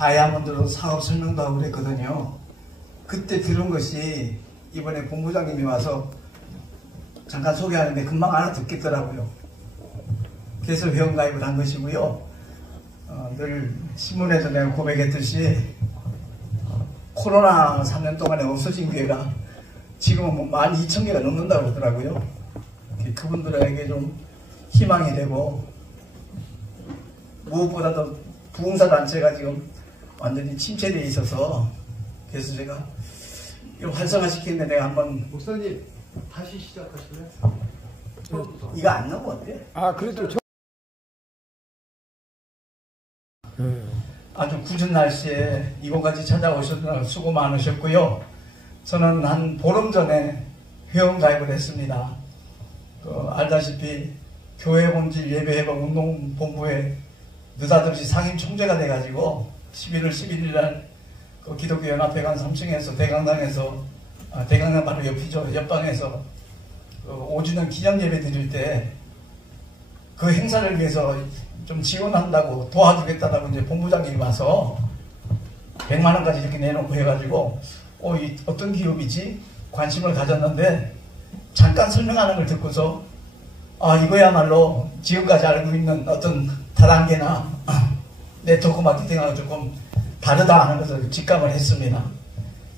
다이아몬드로 사업 설명도 하고 그랬거든요. 그때 들은 것이 이번에 본부장님이 와서 잠깐 소개하는데 금방 알아듣겠더라고요. 그래서 회원가입을 한 것이고요. 늘 신문에서 내가 고백했듯이 코로나 3년 동안에 없어진 교회가 지금은 12,000개가 넘는다고 그러더라고요. 그분들에게 좀 희망이 되고, 무엇보다도 부흥사단체가 지금 완전히 침체되어 있어서, 그래서 제가 이거 활성화시키는데 내가 한번. 목사님 다시 시작하실래요? 이거 안 나오면 어때? 그래도 아주 궂은 날씨에 이곳까지 찾아오셔서 수고 많으셨고요. 저는 한 보름 전에 회원가입을 했습니다. 알다시피 교회 본질 예배회복 운동본부에 느닷없이 상임 총재가 돼가지고 11월 11일 날 기독교 연합회관 3층에서 대강당 바로 옆이죠. 옆방에서 5주년 기념 예배 드릴 때 그 행사를 위해서 좀 지원한다고 도와주겠다라고 이제 본부장님이 와서 100만 원까지 이렇게 내놓고 해가지고 이 어떤 기업이지? 관심을 가졌는데 잠깐 설명하는 걸 듣고서 이거야말로 지금까지 알고 있는 어떤 다단계나 네트워크 마케팅하고 조금 다르다 하는 것을 직감을 했습니다.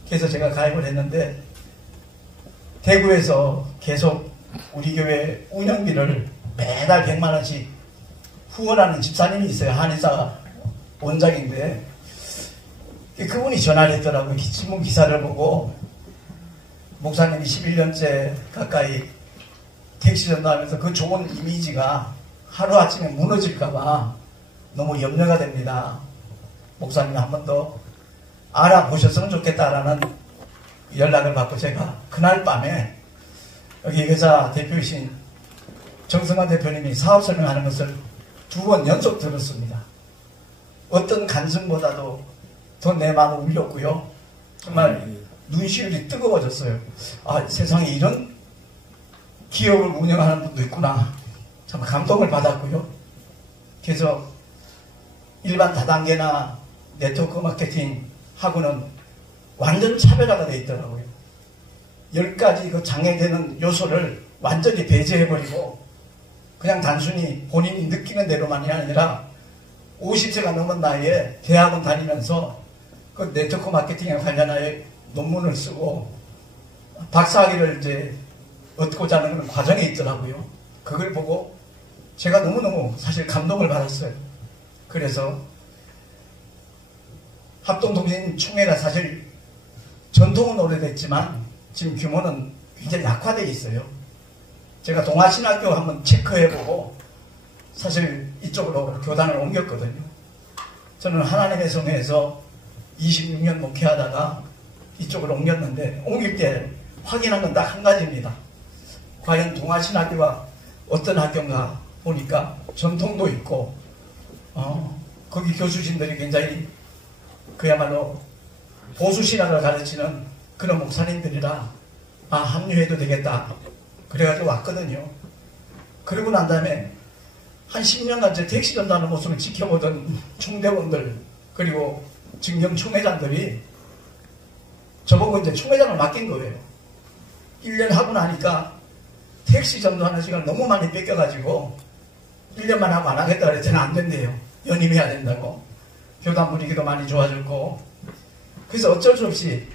그래서 제가 가입을 했는데 대구에서 계속 우리 교회 운영비를 매달 100만 원씩 후원하는 집사님이 있어요. 한의사 원장인데 그분이 전화를 했더라고요. 신문 기사를 보고 목사님이 11년째 가까이 택시 전도하면서 그 좋은 이미지가 하루아침에 무너질까봐 너무 염려가 됩니다. 목사님이 한 번 더 알아보셨으면 좋겠다라는 연락을 받고 제가 그날 밤에 여기 회사 대표이신 정승환 대표님이 사업 설명하는 것을 2번 연속 들었습니다. 어떤 간증보다도 더 내 마음을 울렸고요. 정말 눈시울이 뜨거워졌어요. 세상에 이런 기업을 운영하는 분도 있구나. 참 감동을 받았고요. 그래서 일반 다단계나 네트워크 마케팅 하고는 완전 차별화가 되어 있더라고요. 10가지 그 장애되는 요소를 완전히 배제해버리고 그냥 단순히 본인이 느끼는 대로만이 아니라 50세가 넘은 나이에 대학원 다니면서 그 네트워크 마케팅에 관련하여 논문을 쓰고 박사학위를 이제 얻고자 하는 그런 과정에 있더라고요. 그걸 보고 제가 너무너무 사실 감동을 받았어요. 그래서 합동통신총회가 사실 전통은 오래됐지만 지금 규모는 굉장히 약화되어 있어요. 제가 동아신학교 한번 체크해보고 사실 이쪽으로 교단을 옮겼거든요. 저는 하나님의 성회에서 26년 목회하다가 이쪽으로 옮겼는데 옮길 때 확인한 건 딱 한 가지입니다. 과연 동아신학교가 어떤 학교인가 보니까 전통도 있고 거기 교수진들이 굉장히 그야말로 보수신학을 가르치는 그런 목사님들이라 합류해도 되겠다 그래가지고 왔거든요. 그러고 난 다음에 한 10년간 제 택시 전도하는 모습을 지켜보던 총대원들 그리고 증경 총회장들이 저보고 이제 총회장을 맡긴 거예요. 1년 하고 나니까 택시 전도하는 시간을 너무 많이 뺏겨가지고 1년만 하고 안 하겠다 그랬더니 안 된대요. 연임해야 된다고. 교단 분위기도 많이 좋아졌고 그래서 어쩔 수 없이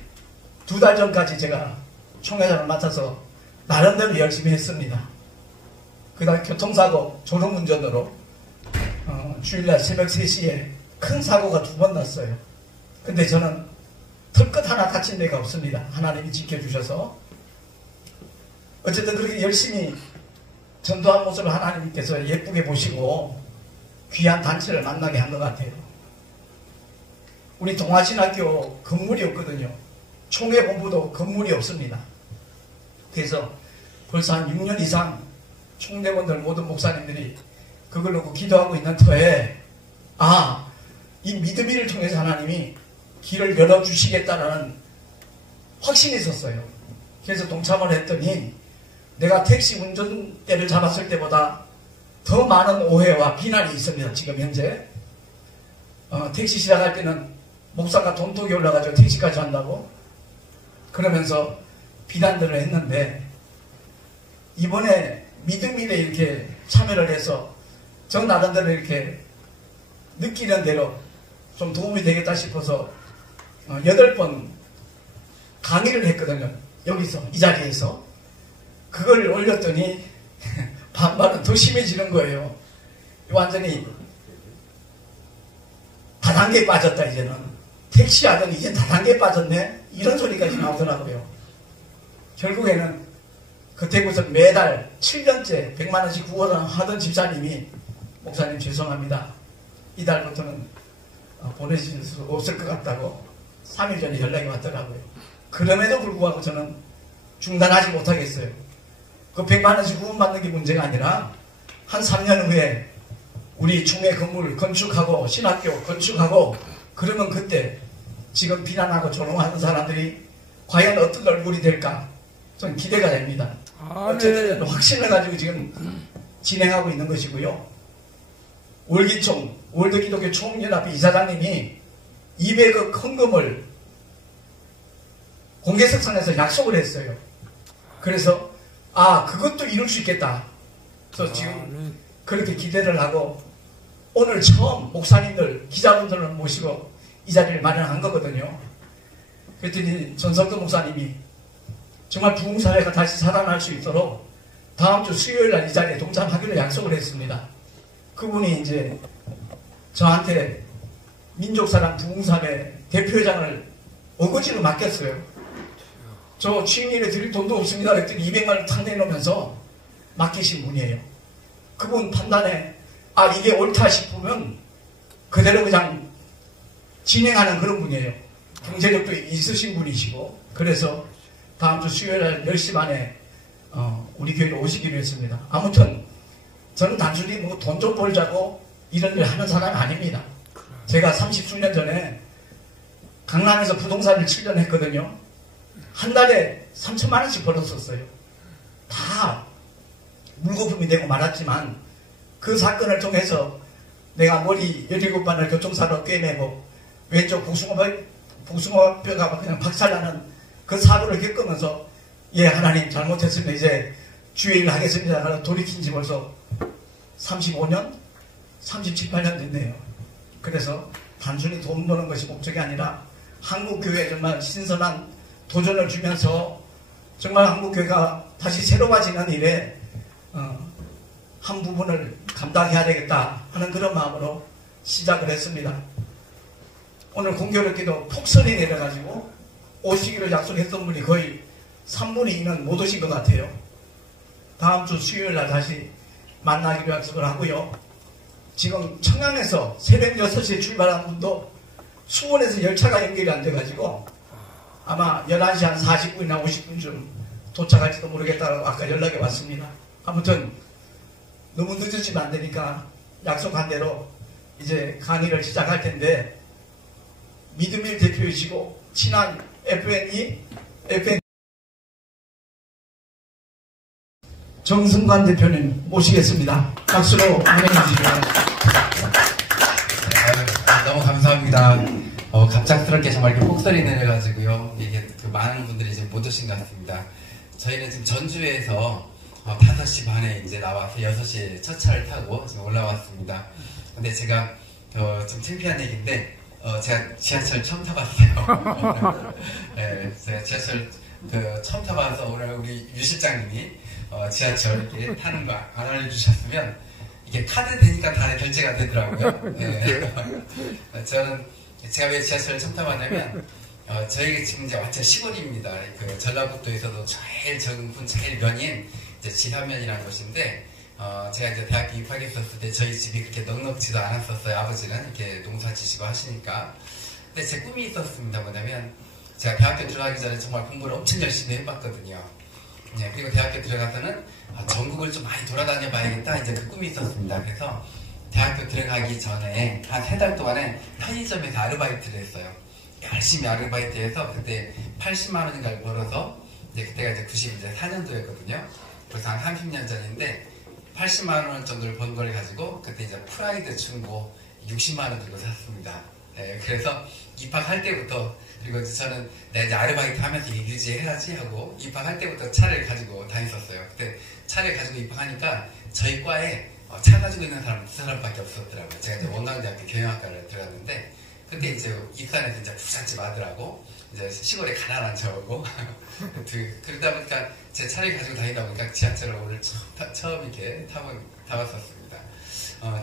2달 전까지 제가 총회장을 맡아서 나름대로 열심히 했습니다. 그다음 교통사고 졸음운전으로 주일날 새벽 3시에 큰 사고가 2번 났어요. 근데 저는 털끝 하나 다친 데가 없습니다. 하나님이 지켜주셔서 어쨌든 그렇게 열심히 전도한 모습을 하나님께서 예쁘게 보시고 귀한 단체를 만나게 한 것 같아요. 우리 동아신학교 건물이 없거든요. 총회 본부도 건물이 없습니다. 그래서 벌써 한 6년 이상 총대원들 모든 목사님들이 그걸 놓고 기도하고 있는 터에 이 믿음이를 통해서 하나님이 길을 열어주시겠다라는 확신이 있었어요. 그래서 동참을 했더니 내가 택시 운전대를 잡았을 때보다 더 많은 오해와 비난이 있습니다. 지금 현재 택시 시작할 때는 목사가 돈독이 올라가지고 택시까지 한다고 그러면서 비난들을 했는데 이번에 믿음일에 이렇게 참여를 해서 저 나름대로 이렇게 느끼는 대로 좀 도움이 되겠다 싶어서 8번 강의를 했거든요. 여기서 이 자리에서 그걸 올렸더니 반발은 더 심해지는 거예요. 완전히 다단계에 빠졌다. 이제는 택시 하더니 이제 다단계에 빠졌네 이런 소리까지 나오더라고요. 결국에는 그때부터 매달 7년째 100만원씩 구원하던 집사님이 목사님 죄송합니다. 이달부터는 보내실 수 없을 것 같다고 3일 전에 연락이 왔더라고요. 그럼에도 불구하고 저는 중단하지 못하겠어요. 그 100만원씩 후원받는 게 문제가 아니라 한 3년 후에 우리 중매 건물 건축하고 신학교 건축하고 그러면 그때 지금 비난하고 조롱하는 사람들이 과연 어떤 얼굴이 될까 저는 기대가 됩니다. 어쨌든 확신을 가지고 지금 진행하고 있는 것이고요. 월기총 월드기독교 총연합회 이사장님이 200억 헌금을 공개석상에서 약속을 했어요. 그래서 그것도 이룰 수 있겠다. 그래서 지금 그렇게 기대를 하고 오늘 처음 목사님들 기자분들을 모시고 이 자리를 마련한 거거든요. 그랬더니 전석도 목사님이 정말 부흥사회가 다시 살아날 수 있도록 다음 주 수요일날 이 자리에 동참하기로 약속을 했습니다. 그분이 이제 저한테 민족사랑 부흥사회 대표회장을 어거지로 맡겼어요. 저 취임일에 드릴 돈도 없습니다. 그랬더니 200만원 탁 내놓으면서 맡기신 분이에요. 그분 판단에 이게 옳다 싶으면 그대로 그냥 진행하는 그런 분이에요. 경제력도 있으신 분이시고 그래서 다음 주 수요일 10시 반에 우리 교회로 오시기로 했습니다. 아무튼 저는 단순히 뭐 돈 좀 벌자고 이런 일 하는 사람이 아닙니다. 제가 30수년 전에 강남에서 부동산을 7년 했거든요. 한 달에 3천만 원씩 벌었었어요. 다 물거품이 되고 말았지만 그 사건을 통해서 내가 머리 17반을 교통사고로 꿰매고 왼쪽 복숭아뼈가 그냥 박살나는 그 사고를 겪으면서 하나님 잘못했습니다. 이제 주의 일을 하겠습니다. 그래서 돌이킨 지 벌써 35년? 37, 8년 됐네요. 그래서 단순히 돈 버는 것이 목적이 아니라 한국교회에 정말 신선한 도전을 주면서 정말 한국교회가 다시 새로워지는 일에 한 부분을 감당해야 되겠다 하는 그런 마음으로 시작을 했습니다. 오늘 공교롭게도 폭설이 내려가지고 오시기로 약속했던 분이 거의 3분의 2는 못 오신 것 같아요. 다음 주 수요일날 다시 만나기로 약속을 하고요. 지금 청양에서 새벽 6시에 출발한 분도 수원에서 열차가 연결이 안 돼가지고 아마 11시 한 40분이나 50분쯤 도착할지도 모르겠다고 아까 연락이 왔습니다. 아무튼 너무 늦어지면 안 되니까 약속한 대로 이제 강의를 시작할 텐데 믿음일 대표이시고 친한 FN 정승관 대표님 모시겠습니다. 박수로 환영해 주시기 바랍니다. 너무 감사합니다. 갑작스럽게 정말 이렇게 폭설이 내려가지고요. 이게 많은 분들이 지금 못 오신 것 같습니다. 저희는 지금 전주에서 5시 반에 이제 나와서 6시에 첫 차를 타고 지금 올라왔습니다. 근데 제가 좀 창피한 얘기인데 제가 지하철 처음 타봤어요. 네, 제가 지하철 처음 타봐서 오늘 우리 유 실장님이 지하철 이렇게 타는 거 안 알려주셨으면 이게 카드 되니까 다 결제가 되더라고요. 네. 제가 왜 지하철을 처음 타봤냐면 저희가 지금 이제 완전 시골입니다. 그 전라북도에서도 제일 정분 제일 면인 이제 지산면이라는 곳인데 제가 이제 대학교 입학했었을 때 저희 집이 그렇게 넉넉지도 않았었어요. 아버지는 이렇게 농사 지시고 하시니까. 근데 제 꿈이 있었습니다. 뭐냐면 제가 대학교 들어가기 전에 정말 공부를 엄청 열심히 해봤거든요. 네, 그리고 대학교 들어가서는 전국을 좀 많이 돌아다녀 봐야겠다 이제 그 꿈이 있었습니다. 그래서 대학교 들어가기 전에 한 3달 동안에 편의점에서 아르바이트를 했어요. 열심히 아르바이트해서 그때 80만 원인가를 벌어서 이제 그때가 이제 94년도였거든요. 그래서 한 30년 전인데 80만 원 정도를 번 걸 가지고 그때 이제 프라이드 중고 60만 원 들고 샀습니다. 예, 그래서 입학할 때부터, 그리고 저는 내가 이제 아르바이트 하면서 이게 유지해야지 하고 입학할 때부터 차를 가지고 다녔었어요. 그때 차를 가지고 입학하니까 저희 과에 차 가지고 있는 사람 두 사람밖에 없었더라고요. 제가 이제 원광대학교 경영학과를 들어갔는데, 그때 이제 입산에서 이제 부잣집 아들하고 이제 시골에 가난한 저하고 그러다 보니까 제 차를 가지고 다니다 보니까 지하철을 오늘 처음 이렇게 타봤었습니다.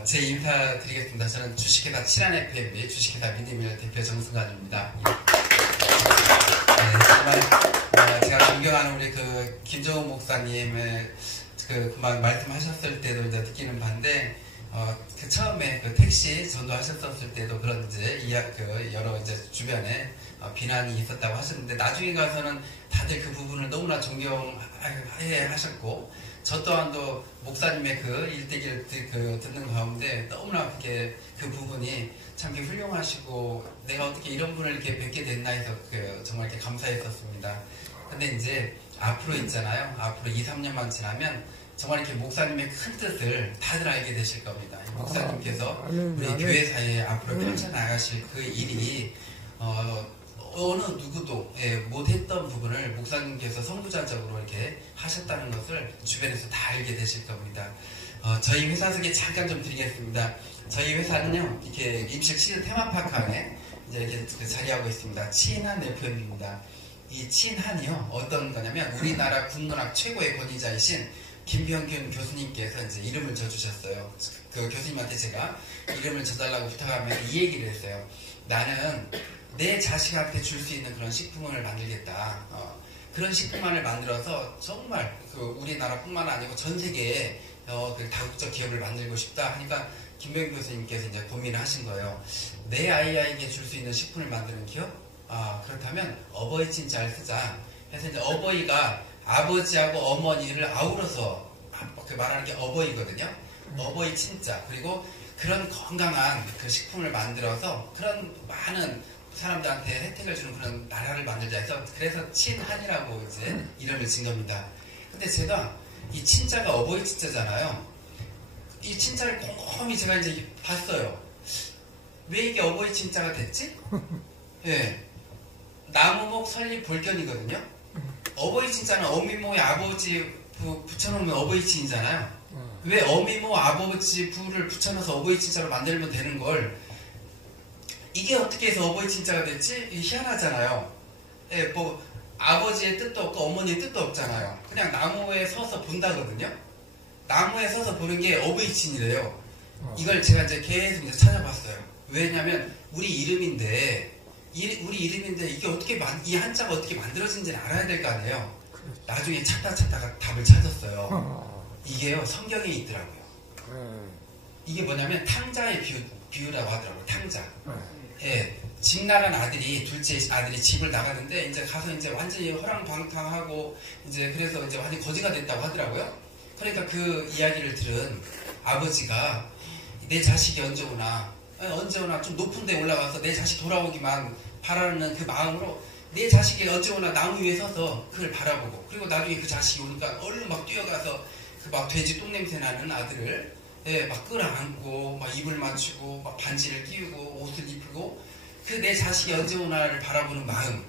제 인사 드리겠습니다. 저는 주식회사 친한FM 및 주식회사 믿음의 대표 정승환입니다. 네, 정말 제가 존경하는 우리 그 김정은 목사님의 그만 말씀하셨을 때도 이제 느끼는 바인데, 그 처음에 그 택시 전도하셨었을 때도 그런 이제 여러 이제 주변에 비난이 있었다고 하셨는데, 나중에 가서는 다들 그 부분을 너무나 존경해 하셨고, 저 또한도 목사님의 그 일대기를 듣는 가운데 너무나 그렇게 그 부분이 참 훌륭하시고, 내가 어떻게 이런 분을 이렇게 뵙게 됐나 해서 정말 이렇게 감사했었습니다. 근데 이제 앞으로 있잖아요. 앞으로 2, 3년만 지나면 정말 이렇게 목사님의 큰 뜻을 다들 알게 되실 겁니다. 목사님께서 우리 교회사에 앞으로 펼쳐나가실 그 일이 어느 누구도 못했던 부분을 목사님께서 선구자적으로 이렇게 하셨다는 것을 주변에서 다 알게 되실 겁니다. 저희 회사 소개 잠깐 좀 드리겠습니다. 저희 회사는요, 이렇게 임실 시즌 테마파크 안에 이제 이렇게 자리하고 있습니다. 친한 FM입니다. 이 친한이요, 어떤 거냐면 우리나라 국문학 최고의 권위자이신 김병균 교수님께서 이제 이름을 져주셨어요. 그 교수님한테 제가 이름을 져달라고 부탁하면 이 얘기를 했어요. 나는 내 자식한테 줄 수 있는 그런 식품을 만들겠다. 그런 식품만을 만들어서 정말 우리나라뿐만 아니고 전 세계에 그 다국적 기업을 만들고 싶다 하니까 김병균 교수님께서 이제 고민을 하신 거예요. 내 아이에게 줄 수 있는 식품을 만드는 기업? 그렇다면 어버이 친자를 쓰자. 그래서 이제 어버이가 아버지하고 어머니를 아우러서 말하는 게 어버이거든요. 어버이 친자, 그리고 그런 건강한 그 식품을 만들어서 그런 많은 사람들한테 혜택을 주는 그런 나라를 만들자 해서, 그래서 친한이라고 이제 이름을 진 겁니다. 근데 제가 이 친자가 어버이 친자잖아요. 이 친자를 곰곰이 제가 이제 봤어요. 왜 이게 어버이 친자가 됐지? 예. 나무목 설립 볼견이거든요. 어버이 친자는 어미모의 아버지 부 붙여놓으면 어버이 친이잖아요. 왜 어미모 아버지 부를 붙여넣어서 어버이 친자로 만들면 되는 걸, 이게 어떻게 해서 어버이 친자가 됐지? 희한하잖아요. 예, 뭐 아버지의 뜻도 없고 어머니의 뜻도 없잖아요. 그냥 나무에 서서 본다거든요. 나무에 서서 보는 게 어버이 친이래요. 이걸 제가 이제 계속 이제 찾아봤어요. 왜냐면 우리 이름인데 이게 어떻게 이 한자가 어떻게 만들어진지는 알아야 될 거 아니에요. 나중에 찾다가 답을 찾았어요. 이게요, 성경에 있더라고요. 이게 뭐냐면 탕자의 비유라고 하더라고요. 탕자. 예, 집 나간 둘째 아들이 집을 나가는데 이제 가서 이제 완전히 허랑방탕하고 이제 그래서 이제 완전히 거지가 됐다고 하더라고요. 그러니까 그 이야기를 들은 아버지가 내 자식이 언제 오나 좀 높은 데 올라가서 내 자식 돌아오기만 바라는 그 마음으로 내 자식이 언제 오나 나무 위에 서서 그걸 바라보고, 그리고 나중에 그 자식이 오니까 얼른 막 뛰어가서 그 막 돼지 똥냄새 나는 아들을 막 끌어안고 막 입을 맞추고 막 반지를 끼우고 옷을 입히고, 그 내 자식이 언제 오나를 바라보는 마음,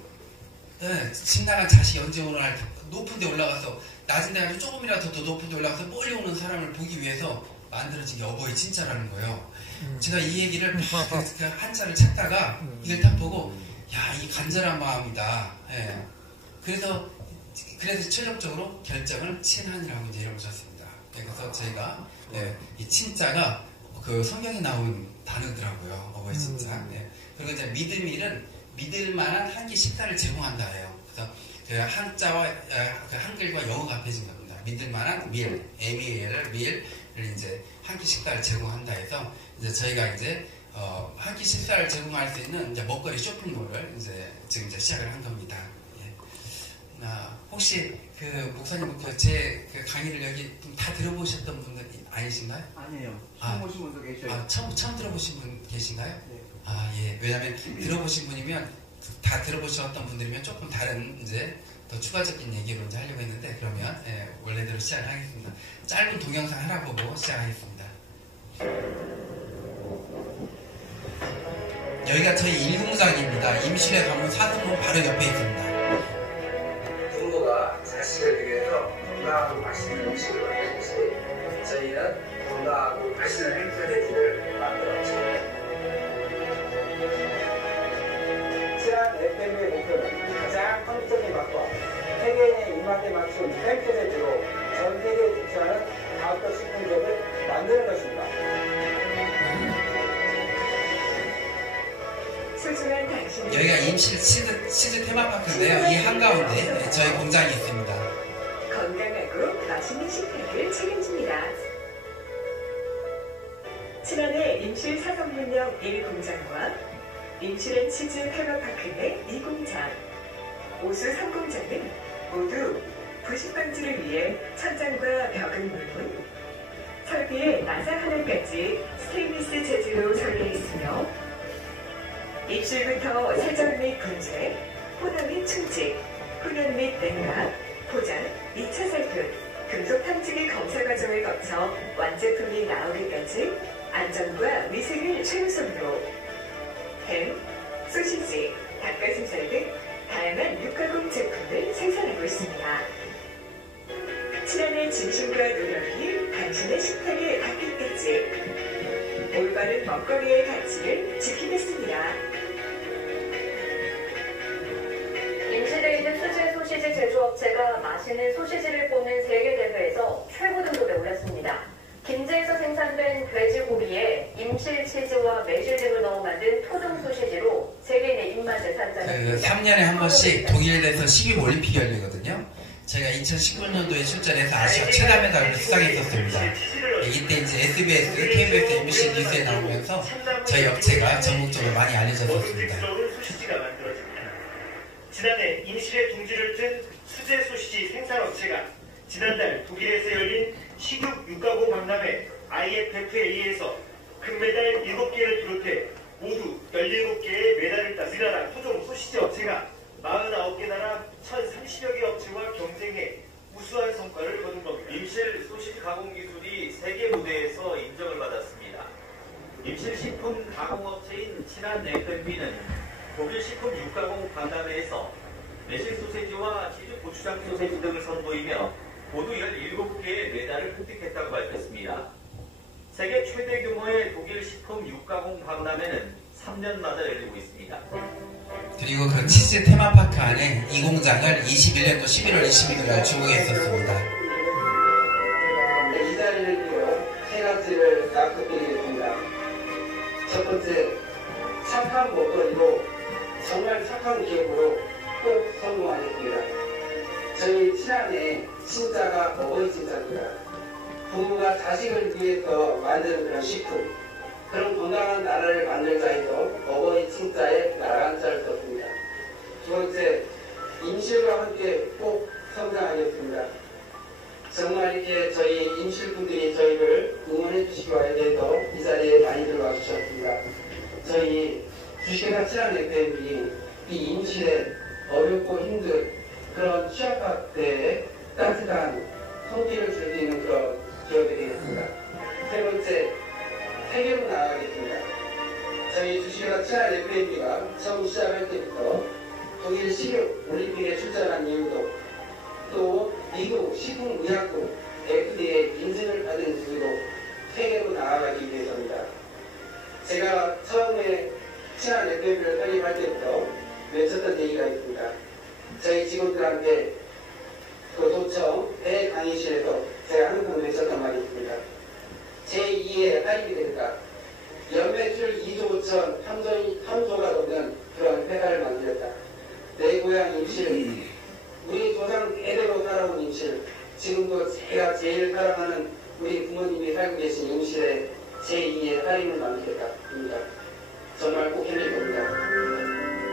집 나간 자식이 언제 오나 높은 데 올라가서, 낮은 데 아니고 조금이라도 더 높은 데 올라가서 멀리 오는 사람을 보기 위해서 만들어진 게 어버이 친자라는 거예요. 제가 이 얘기를 그 한자를 찾다가 이걸 딱 보고, 야, 이 간절한 마음이다. 예. 그래서 최종적으로 결정을 친한이라고 이제 이름을 줬습니다. 그래서 제가 이 친자가 그 성경에 나온 단어더라고요. 어버이 친자. 그리고 이제 믿음일은 믿을 만한 한 끼 식사를 제공한다예요. 그래서 그 한자와 그 한글과 영어가 합해진 겁니다. 믿을 만한 밀, MEL을 밀을 이제 한 끼 식사를 제공한다 해서, 이제 저희가 이제 한 끼 식사를 제공할 수 있는 이제 먹거리 쇼핑몰을 이제 지금 이제 시작을 한 겁니다. 예. 혹시 그 목사님 제 강의를 여기 다 들어보셨던 분들 아니신가요? 아니에요. 처음 오신 분도 계셔요. 처음 들어보신 분 계신가요? 네. 예. 왜냐면 들어보신 분이면, 다 들어보셨던 분들이면 조금 다른 이제 더 추가적인 얘기로 이제 하려고 했는데, 그러면 원래대로 시작을 하겠습니다. 짧은 동영상 하나 보고 시작하겠습니다. 여기가 저희 일공장입니다. 임실에 가면 사슴은 바로 옆에 있습니다. 부모가 자식을 위해서 건강하고 맛있는 음식을 만들듯이 저희는 건강하고 맛있는 햄프레디를 만들었죠. 친한 FM의 목표는 가장 성적인 맛과 세계인의 입맛에 맞춘 햄프레디로 전 세계에 진출하는 아웃도어 식품기업을 만드는 것입니다. 소중한 당신의 여기가 임실 치즈 테마파크인데요. 이 한가운데 저희 공장이 있습니다. 건강하고 맛있는 식탁을 책임집니다. 친환의 임실 사성문역 1공장과 임실의 치즈 테마파크 내 2공장, 오수 3공장은 모두 부식 방지를 위해 천장과 벽은 물론 설비의 나사 하나까지 스테인리스 재질로 설계 있으며 입실부터 세정 및 분쇄, 혼합 및 충직, 훈연 및 냉각, 포장, 2차 살균, 금속 탐지기 검사 과정을 거쳐 완제품이 나오기까지 안전과 위생을 최우선으로 햄, 소시지, 닭가슴살 등 다양한 육가공 제품을 생산하고 있습니다. 친환의 진심과 노력이 당신의 식탁에 닿기까지 올바른 먹거리의 가치를 지키겠습니다. 임실에 있는 수제 소시지 제조업체가 맛있는 소시지를 뽑는 세계대회에서 최고 등급에 올랐습니다. 김제에서 생산된 돼지고기에 임실 치즈와 매실 등을 넣어 만든 토종 소시지로 세계인의 입맛을 산정했습니다. 3년에 한 번씩 독일에서 12 올림픽이 열리거든요. 제가 2019년도에 출전해서 아시아 최다 메달을 수상했었습니다. 이때 이제 SBS, KBS, MBC 뉴스에 나오면서 저희 업체가 전국적으로 많이 알려졌었습니다. 소시지가 만들어집니다. 지난해 임실에 둥지를 튼 수제 소시지 생산업체가 지난달 독일에서 열린 식육 육가공 박람회 IFFA에서 금메달 7개를 비롯해 모두 17개의 메달을 딴 우리나라 토종 소시지 업체가 49개 나라 1,030여 개 업체와 경쟁해 우수한 성과를 거둔 겁니다. 임실 소시지 가공 기술이 세계 무대에서 인정을 받았습니다. 임실 식품 가공업체인 친한 FMB는 독일 식품 육가공 박람회에서 매실 소세지와 치즈 고추장 소세지 등을 선보이며 모두 17개의 메달을 획득했다고 밝혔습니다. 세계 최대 규모의 독일 식품 육가공 박람회는 3년마다 열리고 있습니다. 그리고 그 치즈 테마파크 안에 이 공장을 21년도 11월 22일 날 준공했었습니다. 이 자리를 빌어 세 가지를 약속드리겠습니다. 첫 번째, 착한 먹거리로 정말 착한 기업으로 꼭 성공하겠습니다. 저희 친한의 친자가 어버이 친자입니다. 부모가 자식을 위해서 만드는 그런 식품, 그런 건강한 나라를 만들자 해서 어버이 친자의 나라가 한자를 썼습니다. 두 번째, 임실과 함께 꼭 성장하겠습니다. 정말 이렇게 저희 임실분들이 저희를 응원해 주시기 위해서 이 자리에 많이 들어와 주셨습니다. 저희 주식회사 친한 FM이 이 임실에 어렵고 힘든 그런 취약파 때에 따뜻한 손길을 줄 수 있는 그런 기업이 되겠습니다. 세 번째, 세계로 나아가겠습니다. 저희 주식회사 친한 FMB가 처음 시작할 때부터 독일 식육 올림픽에 출전한 이유도 또 미국 식품의약국 FDA 인증을 받은 이유도 세계로 나아가기 위해서입니다. 제가 처음에 친한 FMB를 설립할 때부터 외쳤던 얘기가 있습니다. 저희 직원들한테 그 도청 대강의실에서 제가 항상 외쳤던 말이 있습니다. 제2의 할인이 될까? 연매출 2조 5천 3조가 넘는 그런 회사를 만들었다. 내 고향 임실, 우리 조상 대대로 살아온 임실, 지금도 제가 제일 사랑하는 우리 부모님이 살고 계신 임실에 제2의 할인을 만들겠다입니다. 정말 꼭 해낼 겁니다.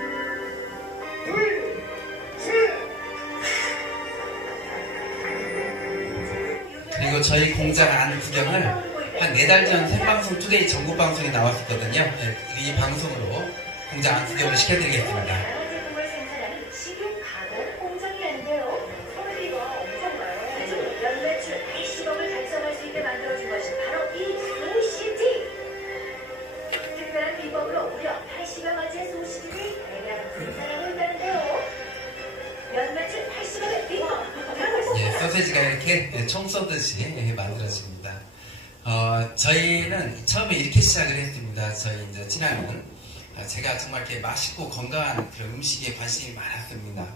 그리고 저희 공장 안 구경을 한 4달 전 생방송 투데이 전국 방송에 나왔었거든요. 이 방송으로 공장 안 구경을 시켜드리겠습니다. 제품을 생산하는 식용 가공 공장이라는데요. 설비가 엄청 많아요. 연매출 20억을 달성할 수 있게 만들어준 것이 바로 이 소시지. 특별한 비법으로 무려 시가마제 소시지를 대량 생산하고 있다는데요. 연매출 80억을 뛰어. 예, 소세지가 이렇게 총 쏘듯이 만들어집니다. 저희는 처음에 이렇게 시작을 했습니다. 저희 이제 친아는 제가 정말 이렇게 맛있고 건강한 그런 음식에 관심이 많았습니다.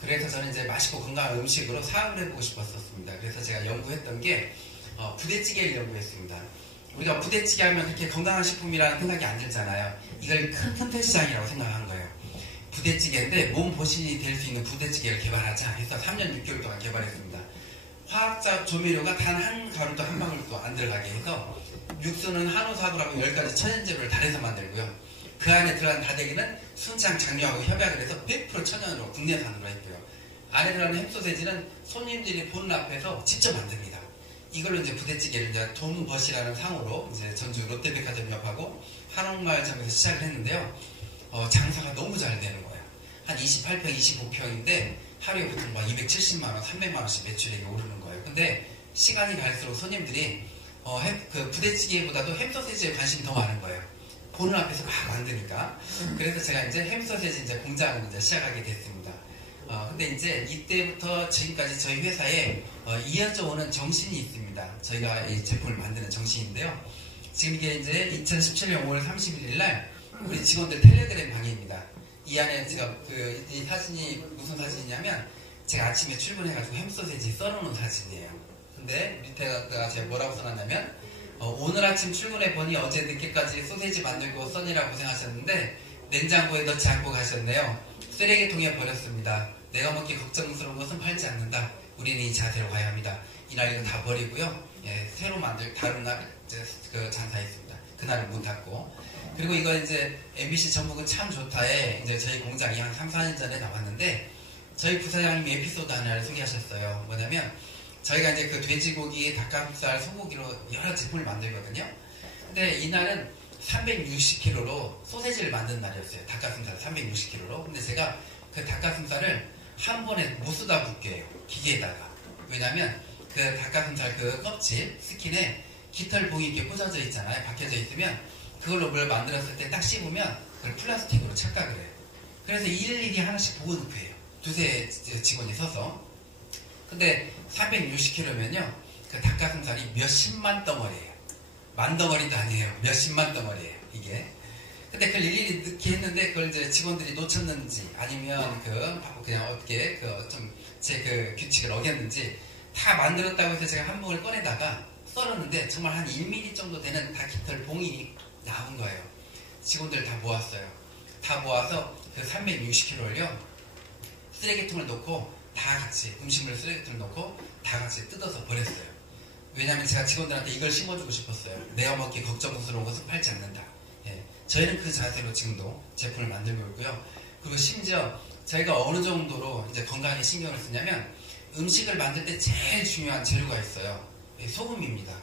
그래서 저는 이제 맛있고 건강한 음식으로 사업을 해보고 싶었었습니다. 그래서 제가 연구했던 게 부대찌개를 연구했습니다. 우리가 부대찌개 하면 그렇게 건강한 식품이라는 생각이 안 들잖아요. 이걸 큰 틈새 시장이라고 생각한 거예요. 부대찌개인데 몸 보신이 될 수 있는 부대찌개를 개발하자 해서 3년 6개월 동안 개발했습니다. 화학자 조미료가 단 한 가루도 한 방울도 안 들어가게 해서 육수는 한우사구라고 10가지 천연재료를 달해서 만들고요. 그 안에 들어간 다대기는 순창 장류하고 협약을 해서 100% 천연으로 국내산으로 했고요. 안에 들어가는 햄소세지는 손님들이 보는 앞에서 직접 만듭니다. 이걸로 이제 부대찌개를 이제 돈벗이라는 상호로 이제 전주 롯데백화점 옆하고 한옥마을점에서 시작을 했는데요. 장사가 너무 잘 되는 거예요. 한 28평, 25평인데 하루에 보통 막 270만원, 300만원씩 매출액이 오르는 거예요. 근데 시간이 갈수록 손님들이 그 부대찌개보다도 햄소세지에 관심이 더 많은 거예요. 보는 앞에서 막 만드니까. 그래서 제가 이제 햄소세지 이제 공장을 이제 시작하게 됐습니다. 근데 이제 이때부터 지금까지 저희 회사에 이어져 오는 정신이 있습니다. 저희가 이 제품을 만드는 정신인데요. 지금 이게 이제 2017년 5월 31일 날 우리 직원들 텔레그램 방입니다. 이 안에 제가 이 사진이 무슨 사진이냐면 제가 아침에 출근해가지고 햄소세지 썰어놓은 사진이에요. 근데 밑에가 제가 뭐라고 써놨냐면 오늘 아침 출근해 보니 어제 늦게까지 소세지 만들고 써니라 고생하셨는데 냉장고에 넣지 않고 가셨네요. 쓰레기통에 버렸습니다. 내가 먹기 걱정스러운 것은 팔지 않는다. 우리는 이 자세로 가야 합니다. 이날 이거 다 버리고요. 예, 새로 다른 날 그 장사했습니다. 그날은 문 닫고. 그리고 이거 이제 MBC 전북은 참 좋다에 이제 저희 공장이 한 3, 4년 전에 나왔는데 저희 부사장님이 에피소드 하나를 소개하셨어요. 뭐냐면 저희가 이제 그 돼지고기, 닭가슴살, 소고기로 여러 제품을 만들거든요. 근데 이날은 360kg로 소세지를 만든 날이었어요. 닭가슴살 360kg로. 근데 제가 그 닭가슴살을 한 번에 못 쏟아 붓게요. 기계에다가. 왜냐면 그 닭가슴살 그 껍질, 스킨에 깃털 봉이 이렇게 꽂아져 있잖아요. 박혀져 있으면 그걸로 뭘 만들었을 때 딱 씹으면 그걸 플라스틱으로 착각을 해요. 그래서 일일이 하나씩 보고 넣고 해요. 두세 직원이 서서. 근데 360kg면요. 그 닭가슴살이 몇십만 덩어리예요. 만 덩어리도 아니에요. 몇십만 덩어리예요. 이게. 근데 그걸 일일이 넣기 했는데 그걸 이제 직원들이 놓쳤는지 아니면 그냥 어떻게 제 규칙을 어겼는지 다 만들었다고 해서 제가 한 봉을 꺼내다가 썰었는데 정말 한 1mm 정도 되는 닭깃털 봉이 나온 거예요. 직원들 다 모았어요. 다 모아서 그 360kg를요. 쓰레기통을 놓고 다 같이 음식물 쓰레기통을 놓고 다 같이 뜯어서 버렸어요. 왜냐하면 제가 직원들한테 이걸 심어주고 싶었어요. 내가 먹기 걱정스러운 것은 팔지 않는다. 예, 저희는 그 자세로 지금도 제품을 만들고 있고요. 그리고 심지어 저희가 어느 정도로 이제 건강에 신경을 쓰냐면 음식을 만들 때 제일 중요한 재료가 있어요. 소금입니다.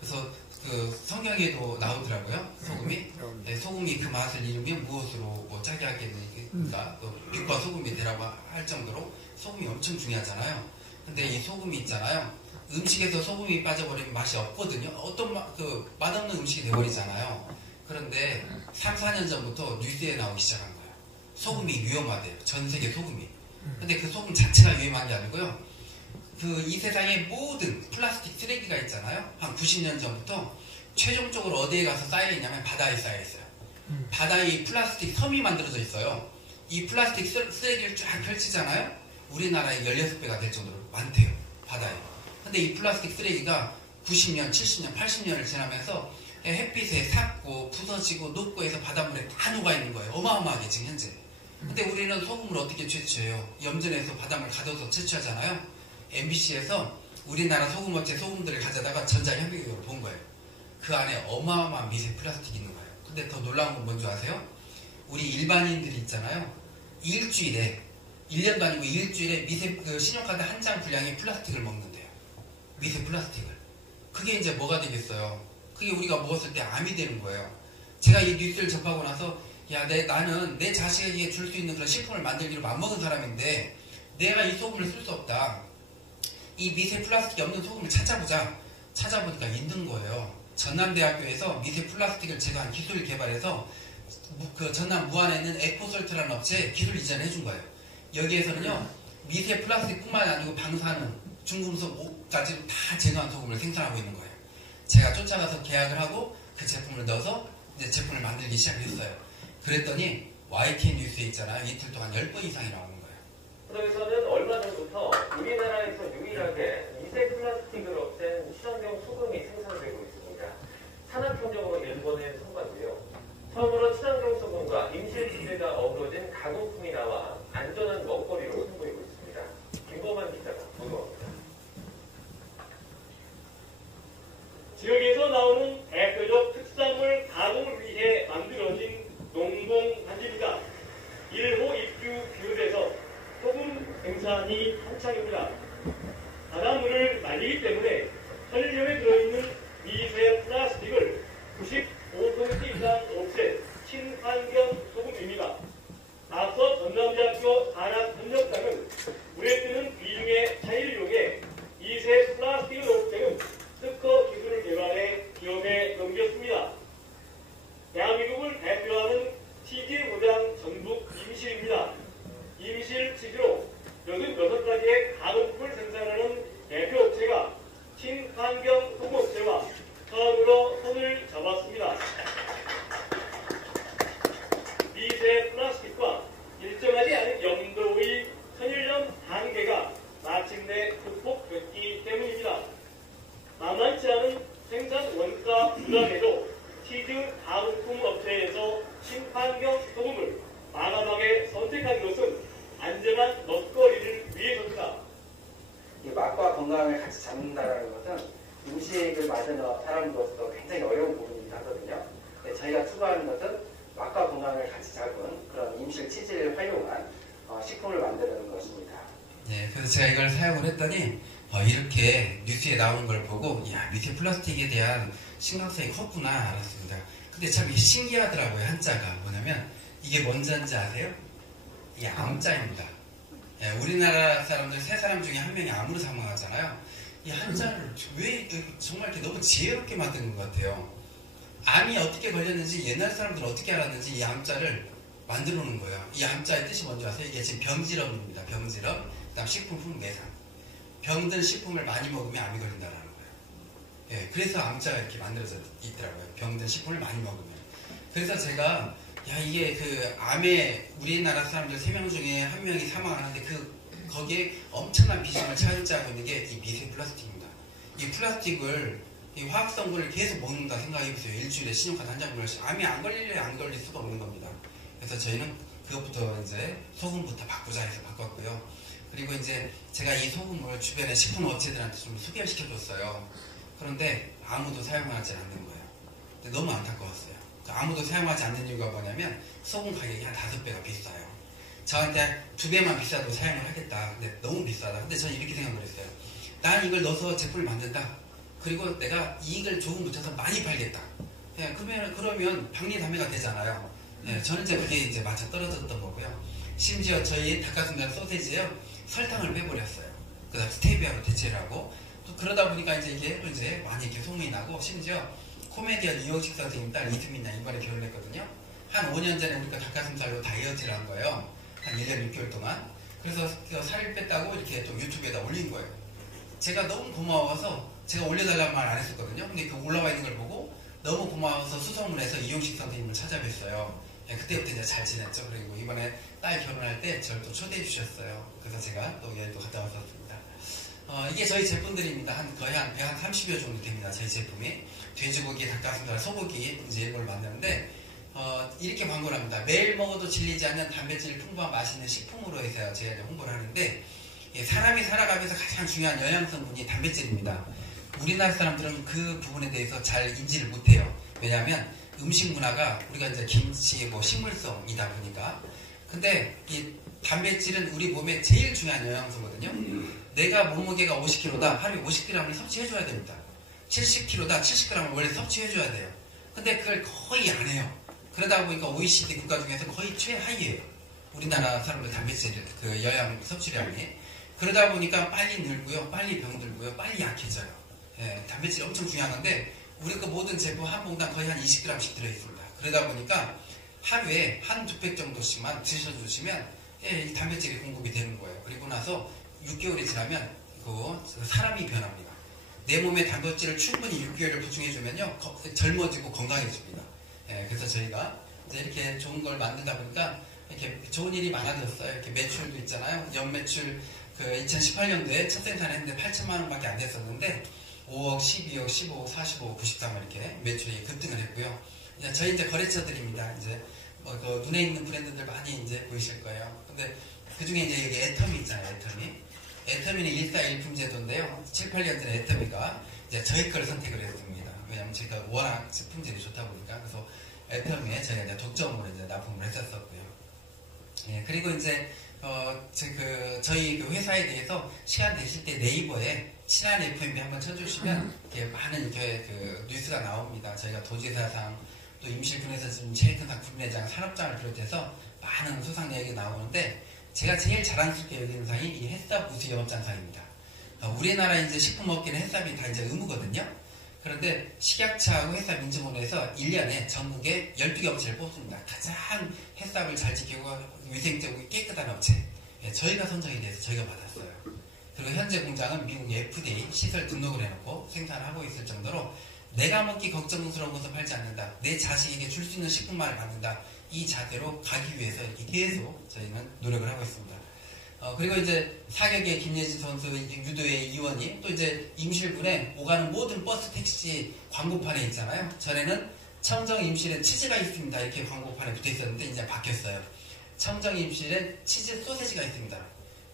그래서 그 성경에도 나오더라고요. 소금이. 네, 소금이 그 맛을 잃으면 무엇으로 짜게 하겠습니까? 빛과 소금이 되라고 할 정도로 소금이 엄청 중요하잖아요. 근데 이 소금이 있잖아요. 음식에서 소금이 빠져버리면 맛이 없거든요. 맛없는 음식이 돼버리잖아요. 그런데 3, 4년 전부터 뉴스에 나오기 시작한 거예요. 소금이 위험하대요. 전 세계 소금이. 근데 그 소금 자체가 위험한 게 아니고요. 이 세상의 모든 플라스틱 쓰레기가 있잖아요. 한 90년 전부터 최종적으로 어디에 가서 쌓여있냐면 바다에 쌓여있어요. 바다에 플라스틱 섬이 만들어져 있어요. 이 플라스틱 쓰레기를 쫙 펼치잖아요. 우리나라의 16배가 될 정도로 많대요. 바다에. 근데 이 플라스틱 쓰레기가 90년, 70년, 80년을 지나면서 햇빛에 삭고 부서지고 녹고 해서 바닷물에 다 녹아있는 거예요. 어마어마하게 지금 현재. 근데 우리는 소금을 어떻게 채취해요? 염전에서 바닷물 가둬서 채취하잖아요. MBC에서 우리나라 소금업체 소금들을 가져다가 전자현미경으로 본 거예요. 그 안에 어마어마한 미세 플라스틱이 있는 거예요. 근데 더 놀라운 건 뭔지 아세요? 우리 일반인들이 있잖아요. 일주일에 1년도 아니고 일주일에 신용카드 한 장 분량의 플라스틱을 먹는데요. 미세 플라스틱을. 그게 이제 뭐가 되겠어요? 그게 우리가 먹었을 때 암이 되는 거예요. 제가 이 뉴스를 접하고 나서 나는 내 자식에게 줄 수 있는 그런 식품을 만들기로 맘먹은 사람인데 내가 이 소금을 쓸 수 없다. 이 미세 플라스틱이 없는 소금을 찾아보자. 찾아보니까 있는 거예요. 전남대학교에서 미세 플라스틱을 제거한 기술을 개발해서 그 전남 무안에 있는 에코솔트라는 업체에 기술 이전을 해준 거예요. 여기에서는요, 미세 플라스틱뿐만 아니고 방사능, 중금속까지 다 제거한 소금을 생산하고 있는 거예요. 제가 쫓아가서 계약을 하고 그 제품을 넣어서 이제 제품을 만들기 시작했어요. 그랬더니 YTN 뉴스에 있잖아요. 이틀 동안 10번 이상이 나오는 거예요. 그래서는 얼마 전부터 우리나라에서 유일하게 미세 플라스틱을 없앤 친환경 소금이 생산되고 있습니다. 산업협력으로 일본에 통과고요. 처음으로 친환경 소금과 임실치즈가 어우러진 가공품이 나와 안전한 먹거리로 선보이고 있습니다. 김범한 기자가 보도합니다. 지역에서 나오는 대표적 특산물 가공을 위해 만들어진 농공 단지입니다. 1호 입주 비율에서 소금 생산이 한창입니다. 바닷물을 말리기 때문에 설료에 들어있는 미세 플라스틱을 95% 이상 없앤 친환경 소금입니다. 앞서 전남대학교 산학협력단은 물에 뜨는 비중의 차이를 이용해 미세 플라스틱을 없애는 특허 기술을 개발해 기업에 넘겼습니다. 대한민국을 대표하는 치즈 고장 전북 임실입니다. 임실 치즈로 86가지의 가공품을 생산하는 대표 업체가 친환경 소금업체와 처음으로 손을 잡았습니다. 미세 플라스틱과 일정하지 않은 염도의 천일염 단계가 마침내 극복됐기 때문입니다. 만만치 않은 생산 원가 부담에도 치즈 가공품 업체에서 친환경 소금을 과감하게 선택한 것은 안전한 먹거리를 위해서입니다. 이 맛과 건강을 같이 잡는다는 것은 음식을 만드는 사람으로서 굉장히 어려운 부분이기도 하거든요. 저희가 추구하는 것은 맛과 건강을 같이 잡은 그런 임실 치즈를 활용한 식품을 만드는 것입니다. 네, 그래서 제가 이걸 사용을 했더니 이렇게 뉴스에 나오는 걸 보고 야, 미세 플라스틱에 대한 심각성이 컸구나 알았습니다. 근데 참 신기하더라고요. 한자가 뭐냐면 이게 뭔지 아세요? 이게 암자입니다. 예, 우리나라 사람들 세 사람 중에 한 명이 암으로 사망하잖아요. 이 한자를 왜 정말 이렇게 너무 지혜롭게 만든 것 같아요. 암이 어떻게 걸렸는지 옛날 사람들은 어떻게 알았는지 이 암자를 만들어 놓은 거예요. 이 암자의 뜻이 뭔지 아세요? 이게 지금 병질염입니다. 병질염. 그다음 식품품 내상. 병든 식품을 많이 먹으면 암이 걸린다라는 거예요. 예, 그래서 암자가 이렇게 만들어져 있더라고요. 병든 식품을 많이 먹으면. 그래서 제가 야, 이게 그 암에 우리나라 사람들 3명 중에 1명이 사망을 하는데 거기에 엄청난 비중을 차지하고 있는 게 이 미세 플라스틱입니다. 이 플라스틱을 이 화학성분을 계속 먹는다 생각해보세요. 일주일에 신용카드 한 장을 암이 안 걸릴래 안 걸릴 수가 없는 겁니다. 그래서 저희는 그것부터 이제 소금부터 바꾸자 해서 바꿨고요. 그리고 이제 제가 이 소금을 주변에 식품업체들한테 좀 소개를 시켜줬어요. 그런데 아무도 사용하지 않는 거예요. 근데 너무 안타까웠어요. 아무도 사용하지 않는 이유가 뭐냐면 소금 가격이 한 5배가 비싸요. 저한테 2배만 비싸도 사용을 하겠다. 근데 너무 비싸다. 근데 저는 이렇게 생각을 했어요. 난 이걸 넣어서 제품을 만든다. 그리고 내가 이익을 조금 붙여서 많이 팔겠다. 예, 그러면 박리담회가 되잖아요. 예, 저는 이제 그게 이제 맞아 떨어졌던 거고요. 심지어 저희 닭가슴살 소세지에요. 설탕을 빼버렸어요. 그 다음 스테비아로 대체를 하고 또 그러다 보니까 이게 이제 많이 이렇게 소문이 나고 심지어 코미디언 이용식 선생님 딸 이수민 양 이번에 결혼했거든요. 한 5년 전에 우리가 닭가슴살로 다이어트를 한 거예요. 한 1년 6개월 동안. 그래서 살을 뺐다고 이렇게 또 유튜브에다 올린 거예요. 제가 너무 고마워서 제가 올려달라는 말 안 했었거든요. 근데 그 올라와 있는 걸 보고 너무 고마워서 수소문해서 이용식 선생님을 찾아뵀어요. 예, 그때부터 이제 잘 지냈죠. 그리고 이번에 딸 결혼할 때 저를 또 초대해 주셨어요. 그래서 제가 또 여기도 갔다 왔었습니다. 이게 저희 제품들입니다. 거의 한 130여 정도 됩니다. 저희 제품이. 돼지고기, 닭가슴살, 소고기 이제 이런 걸 만드는데 이렇게 광고를 합니다. 매일 먹어도 질리지 않는 단백질 풍부한 맛있는 식품으로 해서 제가 홍보를 하는데 사람이 살아가면서 가장 중요한 영양성분이 단백질입니다. 우리나라 사람들은 그 부분에 대해서 잘 인지를 못해요. 왜냐하면 음식 문화가 우리가 이제 김치, 식물성이다 보니까. 근데 이 단백질은 우리 몸에 제일 중요한 영양소거든요. 내가 몸무게가 50kg다. 하루에 50g을 섭취해줘야 됩니다. 70kg다. 70g을 원래 섭취해줘야 돼요. 근데 그걸 거의 안 해요. 그러다 보니까 OECD 국가 중에서 거의 최하위예요. 우리나라 사람들 단백질 그 영양 섭취량이. 그러다 보니까 빨리 늙고요. 빨리 병들고요. 빨리 약해져요. 예, 단백질이 엄청 중요한 건데 우리 그 모든 제품 한 봉당 거의 한 20g씩 들어있습니다. 그러다 보니까 하루에 한두 팩 정도씩만 드셔주시면 이 단백질이 공급이 되는 거예요. 그리고 나서 6개월이 지나면 그 사람이 변합니다. 내 몸에 단백질을 충분히 6개월을 보충해주면요 젊어지고 건강해집니다. 그래서 저희가 이제 이렇게 좋은 걸 만들다 보니까 이렇게 좋은 일이 많아졌어요. 이렇게 매출도 있잖아요. 연매출 그 2018년도에 첫 생산했는데 8천만 원밖에 안 됐었는데 5억, 12억, 15억, 45억, 93억 이렇게 매출이 급등을 했고요. 저희 이제 거래처들입니다. 이제 뭐 그 눈에 있는 브랜드들 많이 이제 보이실 거예요. 근데 그 중에 이제 여기 애터미 있잖아요. 애터미는 141품 제도인데요. 7, 8년 전에 애터미가 이제 저희 거를 선택을 했습니다. 왜냐면 제가 워낙 품질이 좋다 보니까. 그래서 애터미에 저희가 이제 독점으로 이제 납품을 했었고요. 예, 그리고 이제 저희 그 회사에 대해서 시간 되실 때 네이버에 친한 FM 한번 쳐주시면 이렇게 많은 이렇게 그 뉴스가 나옵니다. 저희가 도지사상 또 임실군에서 지금 제일 큰 상 군대장 산업장을 비롯해서 많은 수상 내역이 나오는데 제가 제일 자랑스럽게 여기는 상이 이 햇삽 우수 영업장상입니다. 우리나라 이제 식품업계는 햇삽이 다 이제 의무거든요. 그런데 식약처하고 햇삽 인증원에서 1년에 전국에 12개 업체를 뽑습니다. 가장 햇삽을 잘 지키고 위생적이고 깨끗한 업체. 저희가 선정이 돼서 저희가 받았어요. 그리고 현재 공장은 미국 FDA 시설 등록을 해놓고 생산하고 있을 정도로 내가 먹기 걱정스러운 것을 팔지 않는다. 내 자식에게 줄 수 있는 식품만을 만든다. 이 자세로 가기 위해서 이렇게 계속 저희는 노력을 하고 있습니다. 그리고 이제 사격의 김예진 선수, 유도의 이원이 또 이제 임실군에 오가는 모든 버스 택시 광고판에 있잖아요. 전에는 청정 임실에 치즈가 있습니다. 이렇게 광고판에 붙어 있었는데 이제 바뀌었어요. 청정 임실에 치즈 소세지가 있습니다.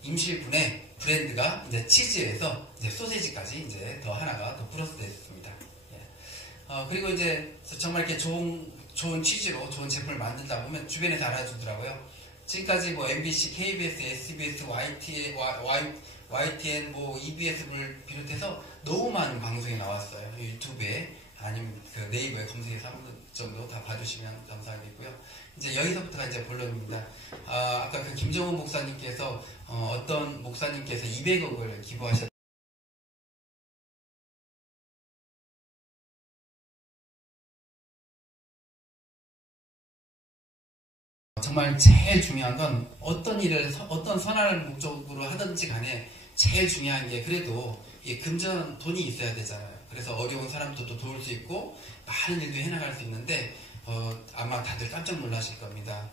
임실군의 브랜드가 이제 치즈에서 이제 소세지까지 이제 더 하나가 더 플러스 됐습니다. 그리고 이제 정말 이렇게 좋은 취지로 좋은 제품을 만들다 보면 주변에서 알아주더라고요. 지금까지 뭐 MBC, KBS, SBS, YTN, 뭐 EBS를 비롯해서 너무 많은 방송에 나왔어요. 유튜브에 아니면 그 네이버에 검색해서 한 번 정도 다 봐주시면 감사하겠고요. 이제 여기서부터가 이제 본론입니다. 아까 그 김정은 목사님께서 어떤 목사님께서 200억을 기부하셨. 정말 제일 중요한 건 어떤 일을 어떤 선한 목적으로 하든지 간에 제일 중요한 게 그래도 이 금전 돈이 있어야 되잖아요. 그래서 어려운 사람들도 도울 수 있고 많은 일도 해나갈 수 있는데 아마 다들 깜짝 놀라실 겁니다.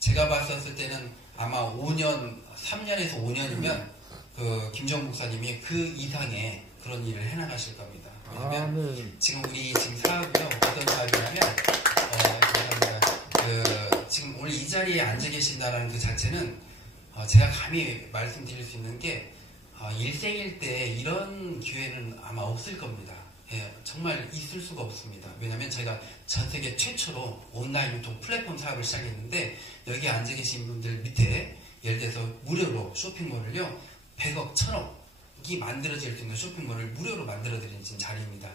제가 봤었을 때는 아마 3년에서 5년이면 그 김정 목사님이 그 이상의 그런 일을 해나가실 겁니다. 왜냐면 지금 우리 지금 사업이요. 어떤 사업이냐면 지금 오늘 이 자리에 앉아 계신다는 그 자체는 제가 감히 말씀드릴 수 있는 게 일생일 때 이런 기회는 아마 없을 겁니다. 예, 정말 있을 수가 없습니다. 왜냐하면 제가 전 세계 최초로 온라인 유통 플랫폼 사업을 시작했는데 여기 앉아 계신 분들 밑에 예를 들어서 무료로 쇼핑몰을요 100억, 1000억이 만들어질 수 있는 쇼핑몰을 무료로 만들어드린 자리입니다.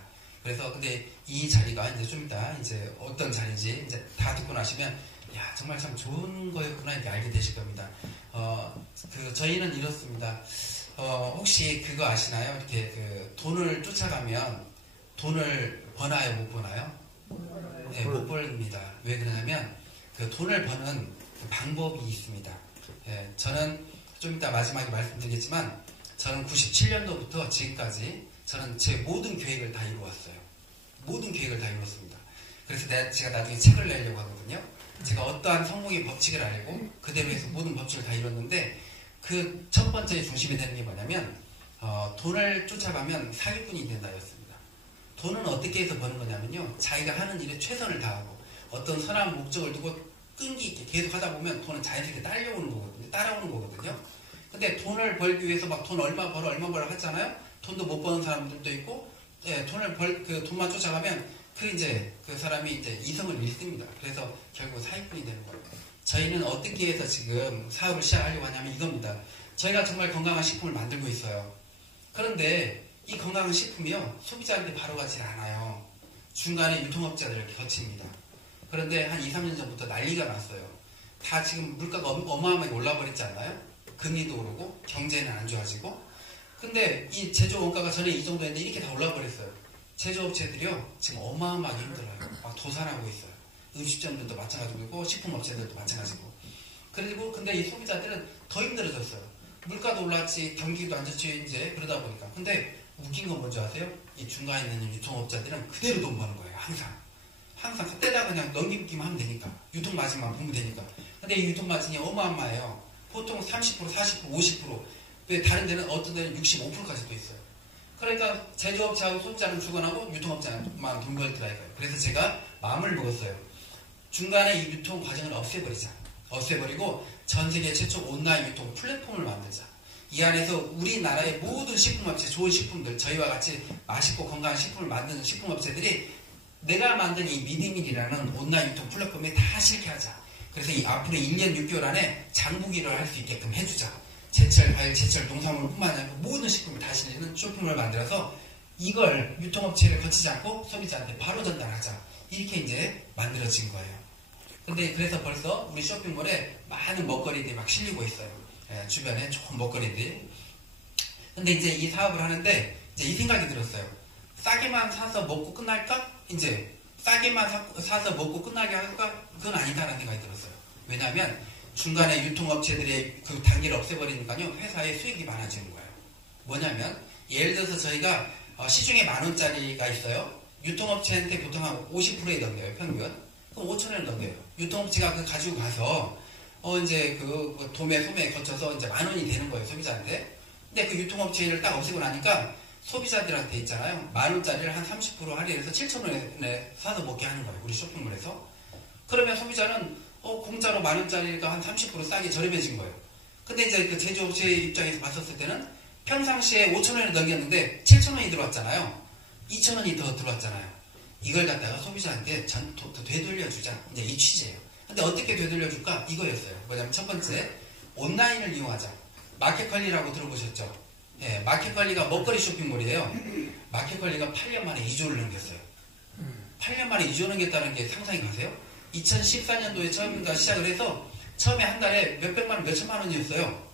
그래서 근데 이 자리가 이제 좀 이따 이제 어떤 자리인지 이제 다 듣고 나시면 야 정말 참 좋은 거였구나 이렇게 알게 되실 겁니다. 저희는 이렇습니다. 혹시 그거 아시나요? 이렇게 그 돈을 쫓아가면 돈을 버나요, 못 버나요? 네, 못 벌입니다. 왜 그러냐면 그 돈을 버는 그 방법이 있습니다. 예, 저는 좀 이따 마지막에 말씀드리겠지만 저는 97년도부터 지금까지 저는 제 모든 계획을 다 이루었어요. 모든 계획을 다 이루었습니다. 그래서 제가 나중에 책을 내려고 하거든요. 제가 어떠한 성공의 법칙을 알고 그대로 해서 모든 법칙을 다 이뤘는데 그 첫 번째 중심이 되는 게 뭐냐면 돈을 쫓아가면 사기꾼이 된다였습니다. 돈은 어떻게 해서 버는 거냐면요. 자기가 하는 일에 최선을 다하고 어떤 선한 목적을 두고 끈기 있게 계속 하다 보면 돈은 자연스럽게 따라오는 거거든요. 근데 돈을 벌기 위해서 막 돈 얼마 벌어 하잖아요. 돈도 못 버는 사람들도 있고, 예, 돈만 쫓아가면 그 사람이 이제 이성을 잃습니다. 그래서 결국 사기꾼이 되는 거예요. 저희는 어떻게 해서 지금 사업을 시작하려고 하냐면 이겁니다. 저희가 정말 건강한 식품을 만들고 있어요. 그런데 이 건강한 식품이요, 소비자한테 바로 가지 않아요. 중간에 유통업자들을 이렇게 거칩니다. 그런데 한 2, 3년 전부터 난리가 났어요. 다 지금 물가가 어마어마하게 올라버렸지 않나요? 금리도 오르고, 경제는 안 좋아지고. 근데 이 제조 원가가 전에 이 정도였는데 이렇게 다 올라버렸어요. 제조업체들이요, 지금 어마어마하게 힘들어요. 막 도산하고 있어요. 음식점들도 마찬가지고 식품업체들도 마찬가지고. 그리고 근데 이 소비자들은 더 힘들어졌어요. 물가도 올랐지, 경기도 안 좋지 이제 그러다 보니까. 근데 웃긴 건 뭔지 아세요? 이 중간에 있는 유통업자들은 그대로 돈 버는 거예요. 항상 그때다 그냥 넘기기만 하면 되니까, 유통 마진만 보면 되니까. 근데 이 유통 마진이 어마어마해요. 보통 30%, 40%, 50%. 왜 다른 데는 어떤 데는 65%까지도 있어요. 그러니까 제조업체하고 소비자는 주관하고 유통업자만 돈 벌더라 이거예요. 그래서 제가 마음을 먹었어요. 중간에 이 유통 과정을 없애버리자. 없애버리고 전 세계 최초 온라인 유통 플랫폼을 만들자. 이 안에서 우리나라의 모든 식품업체, 좋은 식품들, 저희와 같이 맛있고 건강한 식품을 만드는 식품업체들이 내가 만든 이 미디밀이라는 온라인 유통 플랫폼에 다 실게하자. 그래서 이 앞으로 1년 6개월 안에 장보기를 할 수 있게끔 해주자. 제철 과일, 제철 농산물뿐만 아니라 모든 식품을 다 실리는 쇼핑몰을 만들어서 이걸 유통업체를 거치지 않고 소비자한테 바로 전달하자. 이렇게 이제 만들어진 거예요. 근데 그래서 벌써 우리 쇼핑몰에 많은 먹거리들이 막 실리고 있어요. 예, 주변에 좋은 먹거리들이. 근데 이제 이 사업을 하는데 이제 이 생각이 들었어요. 싸게만 사서 먹고 끝날까? 이제 싸게만 사서 먹고 끝나게 할까? 그건 아니다라는 생각이 들었어요. 왜냐하면 중간에 유통업체들의 그 단계를 없애버리니까요, 회사의 수익이 많아지는 거예요. 뭐냐면 예를 들어서 저희가 시중에 10,000원짜리가 있어요. 유통업체한테 보통 한 50%에 넘겨요, 평균. 그럼 5,000원을 넘겨요. 유통업체가 그거 가지고 가서 이제 그 도매, 소매에 거쳐서 이제 10,000원이 되는 거예요, 소비자한테. 근데 그 유통업체를 딱 없애고 나니까 소비자들한테 있잖아요. 10,000원짜리를 한 30% 할인해서 7,000원에 사서 먹게 하는 거예요, 우리 쇼핑몰에서. 그러면 소비자는 공짜로 10,000원짜리가 한 30% 싸게 저렴해진 거예요. 근데 이제 그 제조업체 입장에서 봤었을 때는 평상시에 5,000원을 넘겼는데 7,000원이 들어왔잖아요. 2,000원이 더 들어왔잖아요. 이걸 갖다가 소비자한테 되돌려주자. 이제 이 취지예요. 근데 어떻게 되돌려줄까? 이거였어요. 뭐냐면 첫 번째, 온라인을 이용하자. 마켓컬리라고 들어보셨죠? 예, 마켓컬리가 먹거리 쇼핑몰이에요. 마켓컬리가 8년 만에 2조를 넘겼어요. 8년 만에 2조 넘겼다는 게 상상이 가세요? 2014년도에 처음인가 시작을 해서 처음에 한 달에 몇백만 원, 몇천만 원이었어요.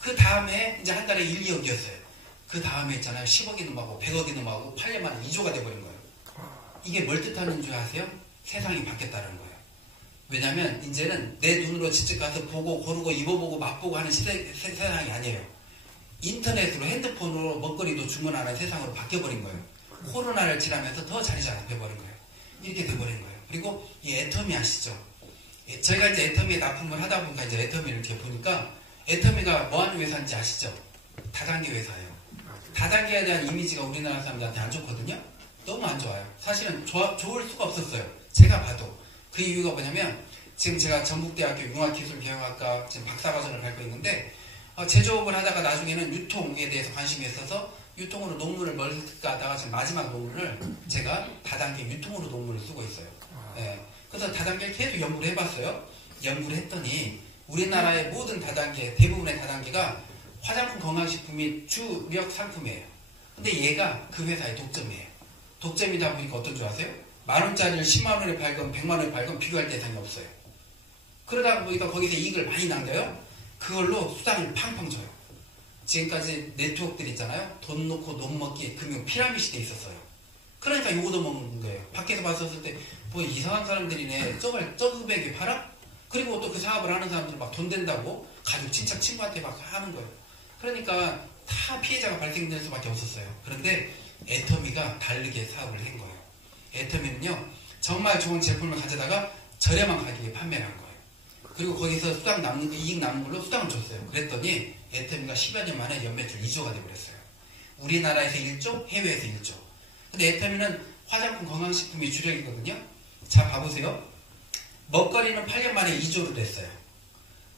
그 다음에 이제 한 달에 1, 2억이었어요. 그 다음에 있잖아요. 10억이 넘어가고 100억이 넘어가고 8년 만에 2조가 돼버린 거예요. 이게 뭘 뜻하는 줄 아세요? 세상이 바뀌었다는 거예요. 왜냐면 이제는 내 눈으로 직접 가서 보고 고르고 입어보고 맛보고 하는 세상이 아니에요. 인터넷으로 핸드폰으로 먹거리도 주문하는 세상으로 바뀌어버린 거예요. 코로나를 지나면서 더 자리 잡혀버린 거예요. 이렇게 돼버린 거예요. 그리고 이 애터미 아시죠? 저희가 이제 애터미에 납품을 하다 보니까 이제 애터미를 이렇게 보니까 애터미가 뭐 하는 회사인지 아시죠? 다단계 회사예요. 다단계에 대한 이미지가 우리나라 사람들한테 안 좋거든요. 너무 안 좋아요. 사실은 좋을 수가 없었어요. 제가 봐도. 그 이유가 뭐냐면 지금 제가 전북대학교 융합기술경영학과 지금 박사과정을 밟고 있는데 제조업을 하다가 나중에는 유통에 대해서 관심이 있어서 유통으로 논문을 멀리가다가 지금 마지막 논문을 제가 다단계 유통으로 논문을 쓰고 있어요. 예. 그래서 다단계를 계속 연구를 해봤어요. 연구를 했더니 우리나라의 모든 다단계, 대부분의 다단계가 화장품 건강식품이 주력 상품이에요. 근데 얘가 그 회사의 독점이에요. 독점이다 보니까 어떤 줄 아세요? 10,000원짜리를 10만원에 팔건 100만원에 팔건 비교할 대상이 없어요. 그러다 보니까 거기서 이익을 많이 남겨요. 그걸로 수당을 팡팡 줘요. 지금까지 네트워크들 있잖아요. 돈 놓고 돈 먹기 금융 피라미드 돼 있었어요. 그러니까 요거도 먹는 거예요. 밖에서 봤었을 때 뭐 이상한 사람들이네. 저걸 금액에 팔아? 그리고 또 그 사업을 하는 사람들 막 돈 된다고 가족, 친척, 친구한테 막 하는 거예요. 그러니까 다 피해자가 발생될 수밖에 없었어요. 그런데 애터미가 다르게 사업을 한 거예요. 애터미는요, 정말 좋은 제품을 가져다가 저렴한 가격에 판매를 한 거예요. 그리고 거기서 수당 남는 거, 이익 남는 걸로 수당을 줬어요. 그랬더니 애터미가 10여 년 만에 연매출 2조가 되버렸어요. 우리나라에서 1조, 해외에서 1조. 근데 애터미는 화장품 건강식품이 주력이거든요. 자, 봐보세요. 먹거리는 8년 만에 2조를 냈어요.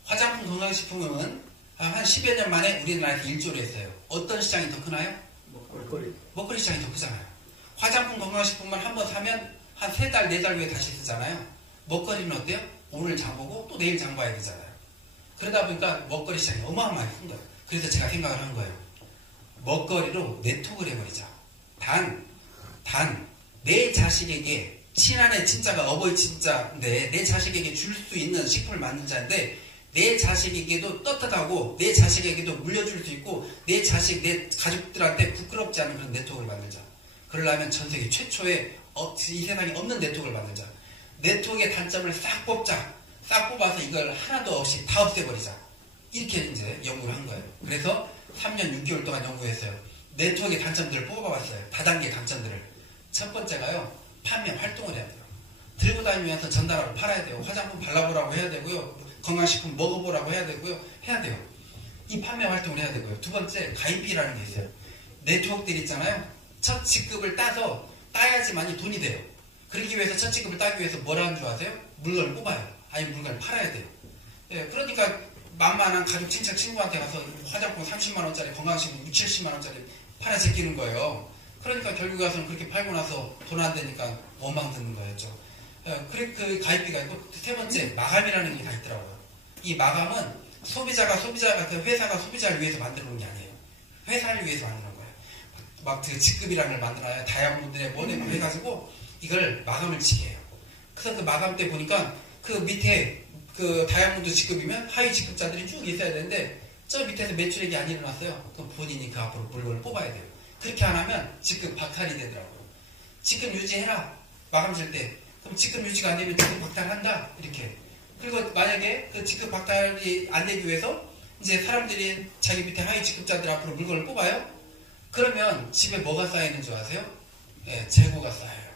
화장품 건강식품은 한 10여 년 만에 우리나라에서 1조를 했어요. 어떤 시장이 더 크나요? 먹거리 시장이 더 크잖아요. 화장품 건강식품만 한번 사면 한 3달, 4달 후에 다시 쓰잖아요. 먹거리는 어때요? 오늘 장보고 또 내일 장봐야 되잖아요. 그러다 보니까 먹거리 시장이 어마어마하게 큰 거예요. 그래서 제가 생각을 한 거예요. 먹거리로 네트워크를 해버리자. 단 내 자식에게, 친한의 친자가 어버이 친자인데 내 자식에게 줄 수 있는 식품을 만들자인데 내 자식에게도 떳떳하고 내 자식에게도 물려줄 수 있고 내 자식, 내 가족들한테 부끄럽지 않은 그런 네트워크를 만들자. 그러려면 전 세계 최초의 이 세상에 없는 네트워크를 만들자. 네트워크의 단점을 싹 뽑자. 싹 뽑아서 이걸 하나도 없이 다 없애버리자. 이렇게 이제 연구를 한 거예요. 그래서 3년 6개월 동안 연구했어요. 네트워크의 단점들을 뽑아봤어요. 다단계 강점들을. 첫 번째가요. 판매 활동을 해야 돼요. 들고 다니면서 전달하고 팔아야 돼요. 화장품 발라보라고 해야 되고요. 건강식품 먹어보라고 해야 되고요. 해야 돼요. 이 판매 활동을 해야 되고요. 두 번째, 가입비라는 게 있어요. 네트워크들 있잖아요. 첫 직급을 따야지만이 돈이 돼요. 그러기 위해서 첫 직급을 따기 위해서 뭘 하는 줄 아세요? 물건을 뽑아요. 아니면 물건을 팔아야 돼요. 예, 그러니까 만만한 가족, 친척, 친구한테 가서 화장품 30만원짜리, 건강식품 6, 70만원짜리 팔아 제끼는 거예요. 그러니까 결국 가서는 그렇게 팔고 나서 돈 안 되니까 원망 듣는 거였죠. 예, 그 가입비가 있고, 세 번째, 마감이라는 게 다 있더라고요. 이 마감은 회사가 소비자를 위해서 만들어 놓은 게 아니에요. 회사를 위해서 만드는 거예요. 막 그 직급이라는 걸 만들어요. 다이아몬드에 뭐네 해가지고 이걸 마감을 치게 해요. 그래서 그 마감 때 보니까 그 밑에 그 다이아몬드 직급이면 하위 직급자들이 쭉 있어야 되는데 저 밑에서 매출액이 안 일어났어요. 그럼 본인이 그 앞으로 물건을 뽑아야 돼요. 그렇게 안 하면 직급 박탈이 되더라고요. 직급 유지해라. 마감 칠 때. 그럼 직급 유지가 안 되면 직급 박탈한다. 이렇게. 그리고 만약에 그 직급 박탈이 안 되기 위해서 이제 사람들이 자기 밑에 하위 직급자들 앞으로 물건을 뽑아요. 그러면 집에 뭐가 쌓이는 줄 아세요? 예, 재고가 쌓여요.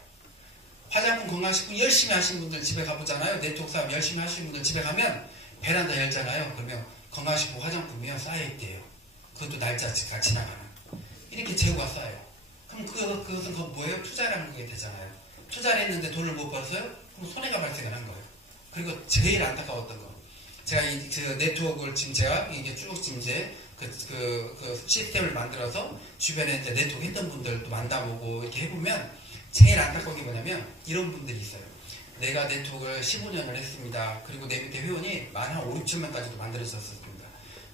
화장품, 건강식품 열심히 하시는 분들 집에 가보잖아요. 네트워크 사업 열심히 하시는 분들 집에 가면 베란다 열잖아요. 그러면 건강식품, 화장품이요 쌓여있대요. 그것도 날짜가 지나가는. 이렇게 재고가 쌓여요. 그럼 그것은 뭐예요? 투자라는 게 되잖아요. 투자를 했는데 돈을 못 벌었어요? 그럼 손해가 발생을 한 거예요. 그리고 제일 안타까웠던 거. 제가 그 네트워크를 지금 제가 이게 쭉 지금 이제 그 시스템을 만들어서 주변에 이제 네트워크 했던 분들도 만나보고 이렇게 해보면 제일 안타까운 게 뭐냐면 이런 분들이 있어요. 내가 네트워크를 15년을 했습니다. 그리고 내 밑에 회원이 만 한 5, 6천 명까지도 만들어졌습니다.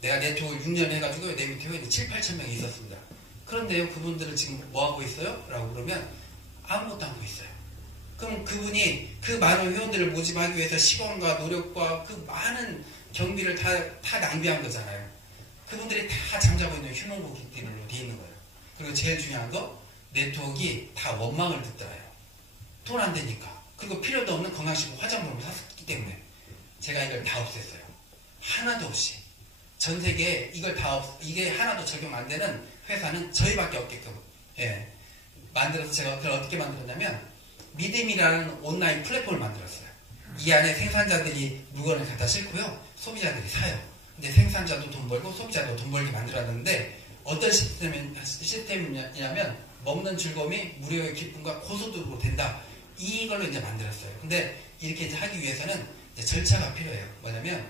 내가 네트워크를 6년 해가지고 내 밑에 회원이 7, 8천 명이 있었습니다. 그런데요, 그분들은 지금 뭐 하고 있어요? 라고 그러면 아무것도 안 하고 있어요. 그럼 그분이 그 많은 회원들을 모집하기 위해서 시간과 노력과 그 많은 경비를 다 낭비한 거잖아요. 그분들이 다 잠자고 있는 휴먼고객들로 돼 있는 거예요. 그리고 제일 중요한 거, 네트워크가 다 원망을 듣더라요. 돈 안 되니까. 그리고 필요도 없는 건강식품 화장품을 샀기 때문에 제가 이걸 다 없앴어요. 하나도 없이. 전 세계에 이게 하나도 적용 안 되는 회사는 저희밖에 없게끔 만들어서 제가 그걸 어떻게 만들었냐면 믿음이라는 온라인 플랫폼을 만들었어요. 이 안에 생산자들이 물건을 갖다 싣고요. 소비자들이 사요. 근데 생산자도 돈 벌고 소비자도 돈 벌게 만들었는데 어떤 시스템이냐면 먹는 즐거움이 무료의 기쁨과 고소득으로 된다. 이걸로 이제 만들었어요. 근데 이렇게 이제 하기 위해서는 이제 절차가 필요해요. 뭐냐면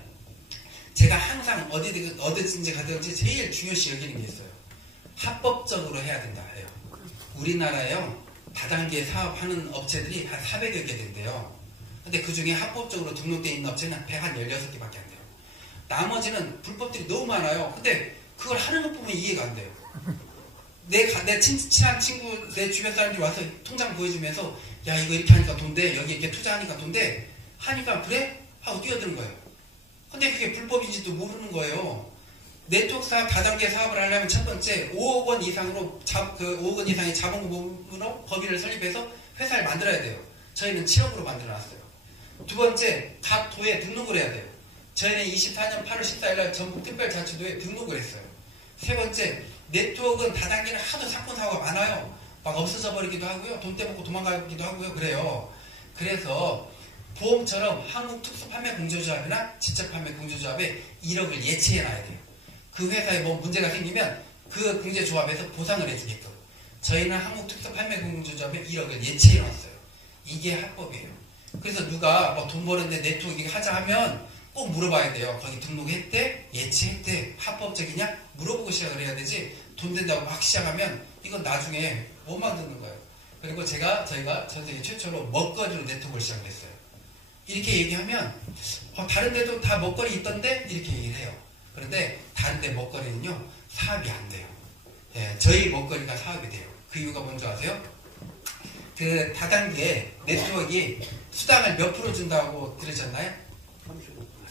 제가 항상 어디든지 가든지 제일 중요시 여기는 게 있어요. 합법적으로 해야 된다 해요. 우리나라에요. 다단계 사업하는 업체들이 한 400여 개 된대요. 근데 그 중에 합법적으로 등록되어 있는 업체는 한 16개밖에 안 돼요. 나머지는 불법들이 너무 많아요. 근데 그걸 하는 것 보면 이해가 안 돼요. 내 친한 친구, 내 주변 사람들이 와서 통장 보여주면서 야 이거 이렇게 하니까 돈 돼. 여기 이렇게 투자하니까 돈 돼. 하니까 그래? 하고 뛰어드는 거예요. 근데 그게 불법인지도 모르는 거예요. 네트워크 사업, 다단계 사업을 하려면 첫 번째 5억 원 이상으로 5억 원 이상의 자본금으로 법인을 설립해서 회사를 만들어야 돼요. 저희는 7억으로 만들어놨어요. 두 번째, 각 도에 등록을 해야 돼요. 저희는 24년 8월 14일 날 전북특별자치도에 등록을 했어요. 세 번째, 네트워크는 다단계는 하도 사건 사고가 많아요. 막 없어져 버리기도 하고요. 돈 떼먹고 도망가기도 하고요. 그래요. 그래서 보험처럼 한국특수판매공제조합이나 지적판매공제조합에 1억을 예치해놔야 돼요. 그 회사에 뭐 문제가 생기면 그 공제조합에서 보상을 해주게끔. 저희는 한국특수판매공제조합에 1억을 예치해놨어요. 이게 합법이에요. 그래서 누가 뭐 돈 버는데 네트워크 하자 하면 꼭 물어봐야 돼요. 거기 등록했대? 예치했대? 합법적이냐? 물어보고 시작을 해야 되지. 돈 된다고 막 시작하면 이건 나중에 못 만드는 거예요. 그리고 저희가 전 세계 최초로 먹거리로 네트워크를 시작했어요. 이렇게 얘기하면 다른 데도 다 먹거리 있던데? 이렇게 얘기를 해요. 그런데 다른 데 먹거리는요. 사업이 안 돼요. 저희 먹거리가 사업이 돼요. 그 이유가 뭔지 아세요? 그 다단계 네트워크가 수당을 몇 프로 준다고 들으셨나요?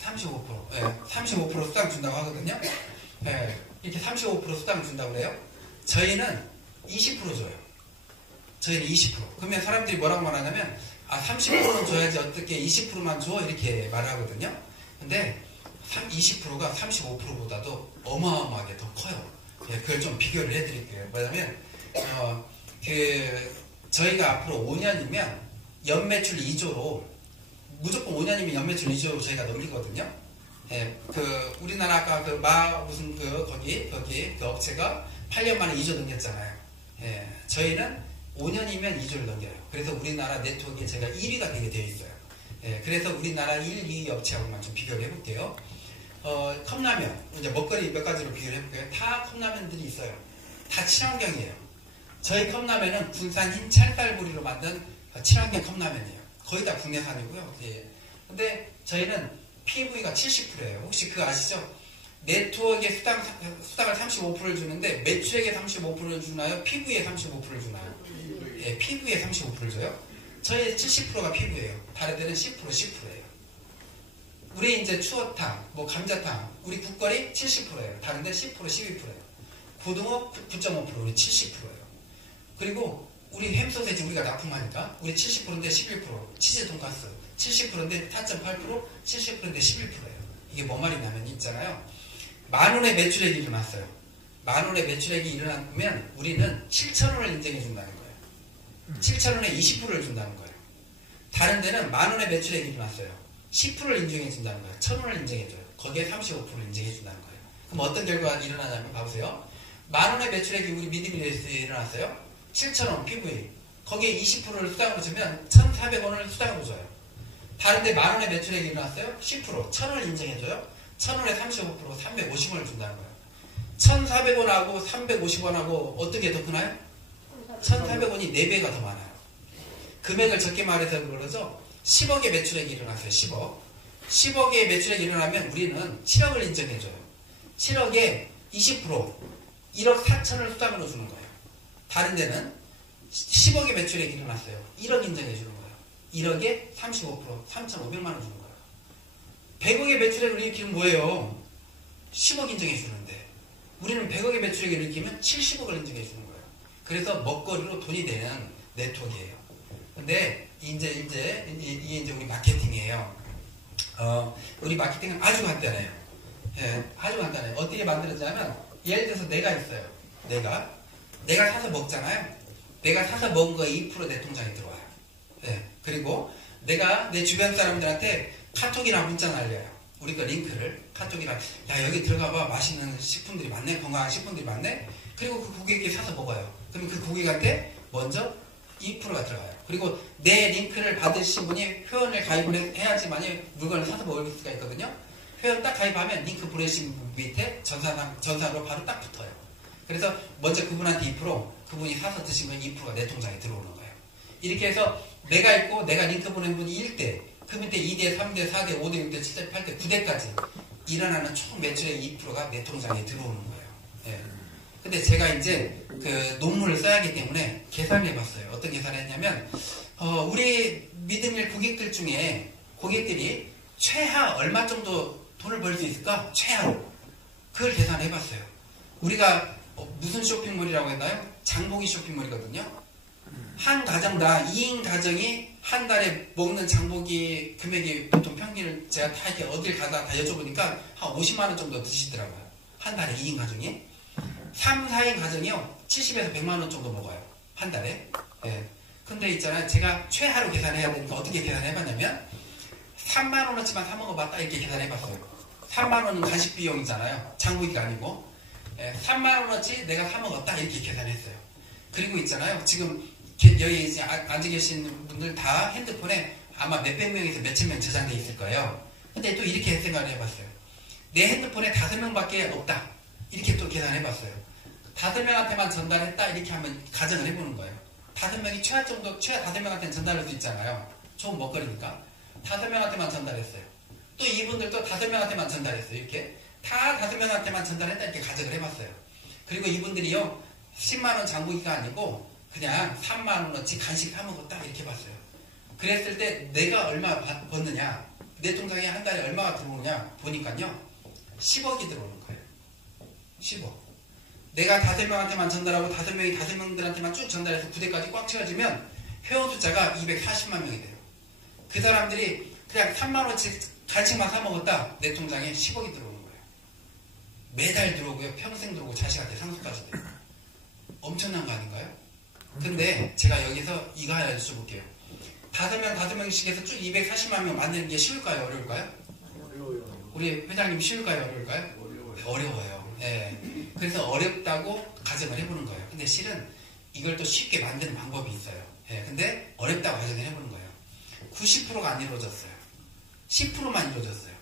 35%. 35% 수당 준다고 하거든요. 이렇게 35% 수당 준다고 그래요. 저희는 20% 줘요. 저희는 20%. 그러면 사람들이 뭐라고 말하냐면 30%는 줘야지 어떻게 20%만 줘? 이렇게 말하거든요. 근데 20%가 35%보다도 어마어마하게 더 커요. 예, 그걸 좀 비교를 해드릴게요. 뭐냐면 저희가 앞으로 5년이면 연매출 2조로 무조건 5년이면 연매출 2조로 저희가 넘기거든요. 예, 우리나라 아까 거기 그 업체가 8년 만에 2조 넘겼잖아요. 예, 저희는 5년이면 2조를 넘겨요. 그래서 우리나라 네트워크에 제가 1위가 되게 되어 있어요. 예, 그래서 우리나라 1, 2위 업체하고만 좀 비교를 해볼게요. 컵라면, 이제 먹거리 몇 가지로 비교를 해볼게요. 다 컵라면들이 있어요. 다 친환경이에요. 저희 컵라면은 군산 흰 찰쌀구리로 만든 친환경 컵라면이에요. 거의 다 국내산이고요. 예. 근데 저희는 PV가 70%예요. 혹시 그거 아시죠? 네트워크에 수당을 35%를 주는데 매출액에 35%를 주나요? PV에 35%를 주나요? 예, PV에 35%를 줘요. 저희 70%가 PV예요. 다른 데는 10%예요. 우리 이제 추어탕, 감자탕, 우리 국거리 70%예요. 다른 데 10%, 12%예요. 고등어 9.5%, 우리 70%예요. 그리고 우리 햄소세지 우리가 납품하니까 우리 70%인데 11%, 치즈 돈가스 70%인데 4.8%, 70%인데 11%예요. 이게 뭔 말이냐면 있잖아요. 10,000원의 매출액이 일어났어요. 10,000원의 매출액이 일어나면 우리는 7,000원을 인정해 준다는 거예요. 7,000원에 20%를 준다는 거예요. 다른 데는 10,000원의 매출액이 일어났어요. 10%를 인정해 준다는 거예요. 1,000원을 인정해 줘요. 거기에 35%를 인정해 준다는 거예요. 그럼 어떤 결과가 일어나냐면 봐보세요. 10,000원의 매출액이 우리 미드밀리에서 일어났어요. 7,000원 PV. 거기에 20%를 수당으로 주면 1,400원을 수당으로 줘요. 다른데 10,000원의 매출액이 일어났어요. 10%. 1,000원을 인정해줘요. 1,000원에 35%, 350원을 준다는 거예요. 1,400원하고 350원하고 어떤 게 더 크나요? 1,400원이 4배가 더 많아요. 금액을 적게 말해서 그러죠. 10억의 매출액이 일어났어요. 10억. 10억의 매출액이 일어나면 우리는 7억을 인정해줘요. 7억에 20%, 1억 4천을 수당으로 주는 거예요. 다른 데는 10억의 매출액이 일어났어요. 1억 인정해주는 거예요. 1억에 35%, 3,500만 원 주는 거예요. 100억의 매출액을 일으키면 뭐예요? 10억 인정해주는데 우리는 100억의 매출액을 일으키면 70억을 인정해주는 거예요. 그래서 먹거리로 돈이 되는 네트워크예요. 근데 이게 이제 우리 마케팅이에요. 우리 마케팅은 아주 간단해요. 예, 아주 간단해요. 어떻게 만들어지냐면 예를 들어서 내가 있어요. 내가 사서 먹잖아요. 내가 사서 먹은 거 2% 내 통장에 들어와요. 예, 그리고 내가 내 주변 사람들한테 카톡이나 문자 날려요. 우리가 링크를 카톡이나 야 여기 들어가봐 맛있는 식품들이 많네. 건강한 식품들이 많네. 그리고 그 고객이 사서 먹어요. 그럼 그 고객한테 먼저 2%가 들어가요. 그리고 내 링크를 받으신 분이 회원을 가입을 해야지만이 물건을 사서 먹을 수가 있거든요. 회원 딱 가입하면 링크 보내신 분 밑에 전산으로 바로 딱 붙어요. 그래서 먼저 그분한테 2%, 그분이 사서 드신 건 2%가 내 통장에 들어오는 거예요. 이렇게 해서 내가 있고 내가 링크 보낸 분이 1대, 그 밑에 2대, 3대, 4대, 5대, 6대, 7대, 8대, 9대까지 일어나는 총 매출의 2%가 내 통장에 들어오는 거예요. 예. 근데 제가 이제 그 논문을 써야 하기 때문에 계산을 해봤어요. 어떤 계산을 했냐면, 우리 믿음일 고객들 중에 고객들이 최하 얼마 정도 돈을 벌 수 있을까? 최하로. 그걸 계산해봤어요. 우리가 무슨 쇼핑몰이라고 했나요? 장보기 쇼핑몰이거든요. 한 가정당 2인 가정이 한 달에 먹는 장보기 금액이 보통 평균을 제가 다 이렇게 어딜 가다 다 여쭤보니까 한 50만 원 정도 드시더라고요. 한 달에 2인 가정이. 3, 4인 가정이요. 70에서 100만 원 정도 먹어요. 한 달에. 예. 근데 있잖아요. 제가 최하로 계산해야 되니까 어떻게 계산해봤냐면 3만 원어치만 사 먹어봤다 이렇게 계산해봤어요. 3만 원은 간식 비용이잖아요. 장보기가 아니고. 예. 3만 원어치 내가 사 먹었다 이렇게 계산했어요. 그리고 있잖아요. 지금 여기 이제 앉아 계신 분들 다 핸드폰에 아마 몇백 명에서 몇천 명 저장돼 있을 거예요. 근데 또 이렇게 생각을 해봤어요. 내 핸드폰에 5명밖에 없다. 이렇게 또 계산해봤어요. 5명한테만 전달했다. 이렇게 하면 가정을 해보는 거예요. 5명이 최하 5명한테는 전달할 수 있잖아요. 좋은 먹거리니까. 5명한테만 전달했어요. 또 이분들도 5명한테만 전달했어요. 이렇게. 다 5명한테만 전달했다. 이렇게 가정을 해봤어요. 그리고 이분들이요. 10만원 장보기가 아니고 그냥 3만원어치 간식 사먹었다. 이렇게 봤어요. 그랬을 때 내가 얼마 받느냐. 내 통장에 한 달에 얼마가 들어오느냐. 보니까요. 10억이 들어오는 거예요. 10억. 내가 5명한테만 전달하고 5명이 5명들한테만 쭉 전달해서 9대까지 꽉 채워지면 회원 숫자가 240만 명이 돼요. 그 사람들이 그냥 3만원씩 간식만 사 먹었다 내 통장에 10억이 들어오는 거예요. 매달 들어오고요. 평생 들어오고 자식한테 상속까지 돼요. 엄청난 거 아닌가요? 근데 제가 여기서 이거 하나 여쭤볼게요. 5명씩 해서 쭉 240만 명 만드는 게 쉬울까요? 어려울까요? 어려워요. 우리 회장님 쉬울까요? 어려울까요? 어려워요. 어려워요. 예. 그래서 어렵다고 가정을 해보는 거예요. 근데 실은 이걸 또 쉽게 만드는 방법이 있어요. 예. 근데 어렵다고 가정을 해보는 거예요. 90%가 안 이루어졌어요. 10%만 이루어졌어요.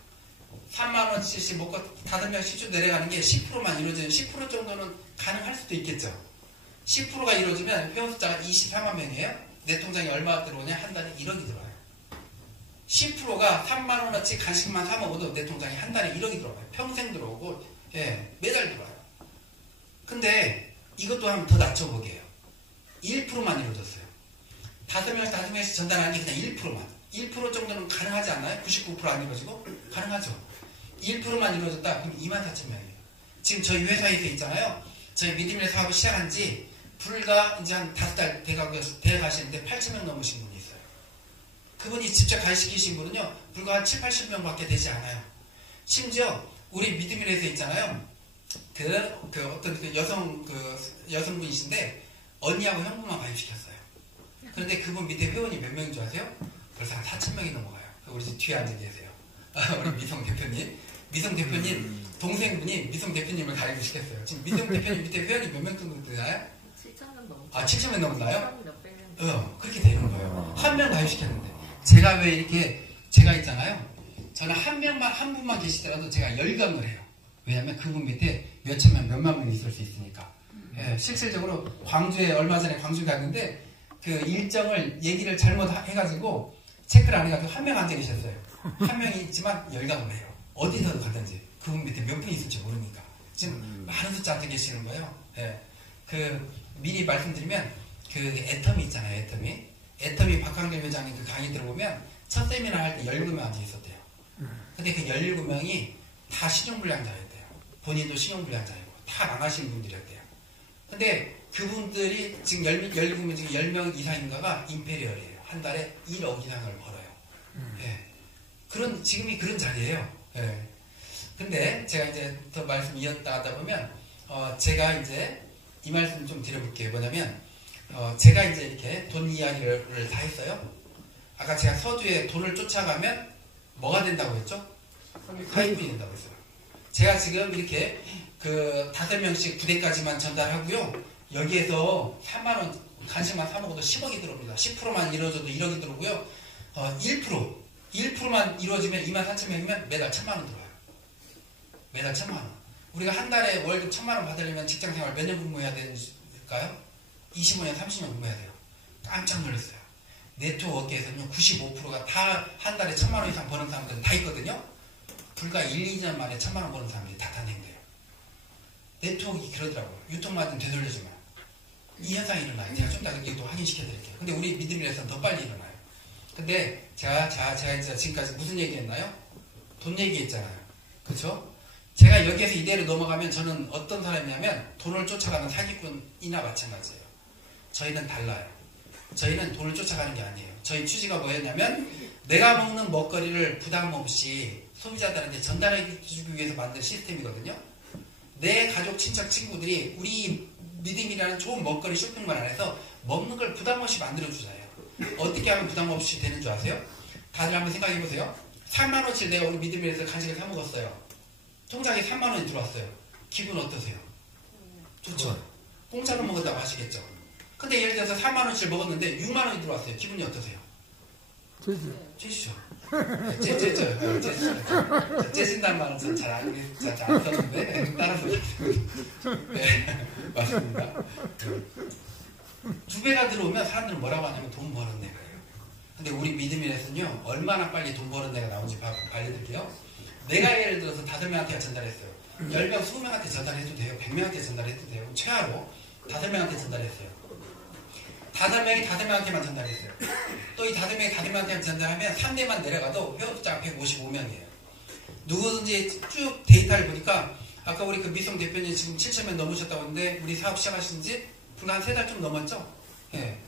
3만원씩 먹고 5명씩 쭉 내려가는 게 10%만 이루어지면 10% 정도는 가능할 수도 있겠죠. 10%가 이루어지면 회원 숫자가 24만 명이에요. 내 통장에 얼마가 들어오냐? 한 달에 1억이 들어와요. 10%가 3만원어치 간식만 사 먹어도 내 통장에 한 달에 1억이 들어와요. 평생 들어오고, 예, 매달 들어와요. 근데 이것도 한번 더 낮춰보게요. 1%만 이루어졌어요. 5명씩 전달하는 게 그냥 1%만. 1% 정도는 가능하지 않나요? 99% 안 이루어지고? 가능하죠. 1%만 이루어졌다? 그럼 24,000명이에요. 지금 저희 회사에서 있잖아요. 저희 믿음의 사업을 시작한 지 불과 이제 한 5달 돼가시는데 8,000명 넘으신 분이 있어요. 그분이 직접 가르치신 분은요, 불과 한 7, 80명밖에 되지 않아요. 심지어 우리 믿음의 회사에 있잖아요. 어떤 여성분이신데 언니하고 형부만 가입시켰어요. 그런데 그분 밑에 회원이 몇 명인 줄 아세요? 벌써 한 4,000명이 넘어가요. 우리 집 뒤에 앉아 계세요. 우리 미성 대표님. 미성 대표님 동생분이 미성 대표님을 가입을 시켰어요. 지금 미성 대표님 밑에 회원이 몇 명 정도 되나요? 7,000명 넘었어요. 아, 7,000명 넘었나요? 몇백 명. 그렇게 되는 거예요. 한 명 가입시켰는데. 제가 왜 이렇게, 제가 있잖아요. 저는 한 분만 계시더라도 제가 열광을 해요. 왜냐면 그분 밑에 몇천 명, 몇만 명이 있을 수 있으니까. 예, 실질적으로 얼마 전에 광주 갔는데 그 일정을 얘기를 잘못 해가지고 체크를 안 해가지고 한 명 앉아 계셨어요. 한 명이 있지만 열광을 해요. 어디서 가든지. 그분 밑에 몇 분이 있을지 모르니까. 지금 많은 숫자 앉아 계시는 거예요. 예. 미리 말씀드리면 애텀이 있잖아요. 애텀이 박광길 회장님 그 강의 들어보면 첫 세미나 할 때 17명 앉아 있었대요. 근데 그 17명이 다 신용불량자였대요. 본인도 신용불량자이고 다 망하신 분들이었대요. 근데 그분들이 지금 17명 중에 10명 이상인가가 임페리얼이에요. 한 달에 1억 이상을 벌어요. 예. 지금이 그런 자리예요. 예. 근데 제가 이제 더 말씀 이었다 하다 보면, 제가 이제 이 말씀 좀 드려볼게요. 뭐냐면, 제가 이제 이렇게 돈 이야기를 다 했어요. 아까 제가 서두에 돈을 쫓아가면 뭐가 된다고 했죠? 사입이 된다고 했어요. 제가 지금 이렇게 5명씩 부대까지만 전달하고요. 여기에서 3만원 간식만 사 먹어도 10억이 들어옵니다. 10%만 이루어져도 1억이 들어오고요. 1%만 이루어지면 24,000명이면 매달 1,000만원 들어와요. 매달 1,000만원. 우리가 한 달에 월급 1,000만원 받으려면 직장생활 몇 년 근무해야 될까요? 25년, 30년 근무해야 돼요. 깜짝 놀랐어요. 네트워크에서는요, 95%가 다 한 달에 1,000만원 이상 버는 사람들은 다 있거든요. 불과 1, 2년 만에 1,000만원 버는 사람들이 다 탄생돼요. 네트워크가 그러더라고요. 유통마진 되돌려주면. 이 현상이 일어나요. 제가 좀 더 얘기도 확인시켜드릴게요. 근데 우리 믿음이라서는 더 빨리 일어나요. 근데 제가 이제 지금까지 무슨 얘기 했나요? 돈 얘기했잖아요. 그쵸? 제가 여기에서 이대로 넘어가면 저는 어떤 사람이냐면 돈을 쫓아가는 사기꾼이나 마찬가지예요. 저희는 달라요. 저희는 돈을 쫓아가는 게 아니에요. 저희 취지가 뭐였냐면 내가 먹는 먹거리를 부담 없이 소비자들한테 전달해주기 위해서 만든 시스템이거든요. 내 가족, 친척, 친구들이 우리 믿음이라는 좋은 먹거리 쇼핑몰 안에서 먹는 걸 부담 없이 만들어주잖아요. 어떻게 하면 부담 없이 되는 줄 아세요? 다들 한번 생각해보세요. 3만원치 내가 우리 믿음에서 간식을 사 먹었어요. 통장에 3만원이 들어왔어요. 기분 어떠세요? 좋죠? 공짜로 먹었다고 하시겠죠? 근데 예를 들어서 4만원치를 먹었는데 6만원이 들어왔어요. 기분이 어떠세요? 째지죠. 째진다는 말은 전 잘 안 썼는데 따라서 네, 맞습니다. 2배가 들어오면 사람들은 뭐라고 하냐면 돈 버는 내가예요. 근데 우리 믿음이라서는요, 얼마나 빨리 돈 버는 내가 나오는지 알려드릴게요. 내가 예를 들어서 5명한테 전달했어요. 10명, 20명한테 전달해도 돼요. 100명한테 전달해도 돼요. 최하로 5명한테 전달했어요. 5명이 5명한테만 전달했어요. 또 이 5명이 5명한테 전달하면 3대만 내려가도 회원 숫자가 155명이에요. 누구든지 쭉 데이터를 보니까 아까 우리 그 미성 대표님 지금 7,000명 넘으셨다고 했는데 우리 사업 시작하신 지 불과 한 3달 좀 넘었죠? 예.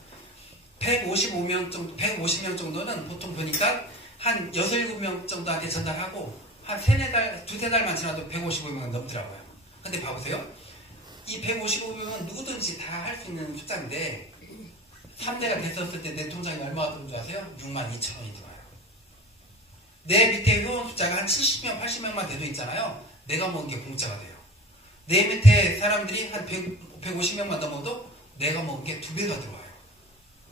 155명 정도, 150명 정도는 보통 보니까 한 6, 7명 정도한테 전달하고 한 두세 달만 지나도 155명은 넘더라고요. 근데 봐보세요. 이 155명은 누구든지 다 할 수 있는 숫자인데 3대가 됐었을 때 내 통장에 얼마가 들어온 줄 아세요? 62,000원이 들어와요. 내 밑에 회원 숫자가 한 70명, 80명만 돼도 있잖아요. 내가 먹은 게 공짜가 돼요. 내 밑에 사람들이 한 150명만 넘어도 내가 먹은 게 2배가 들어와요.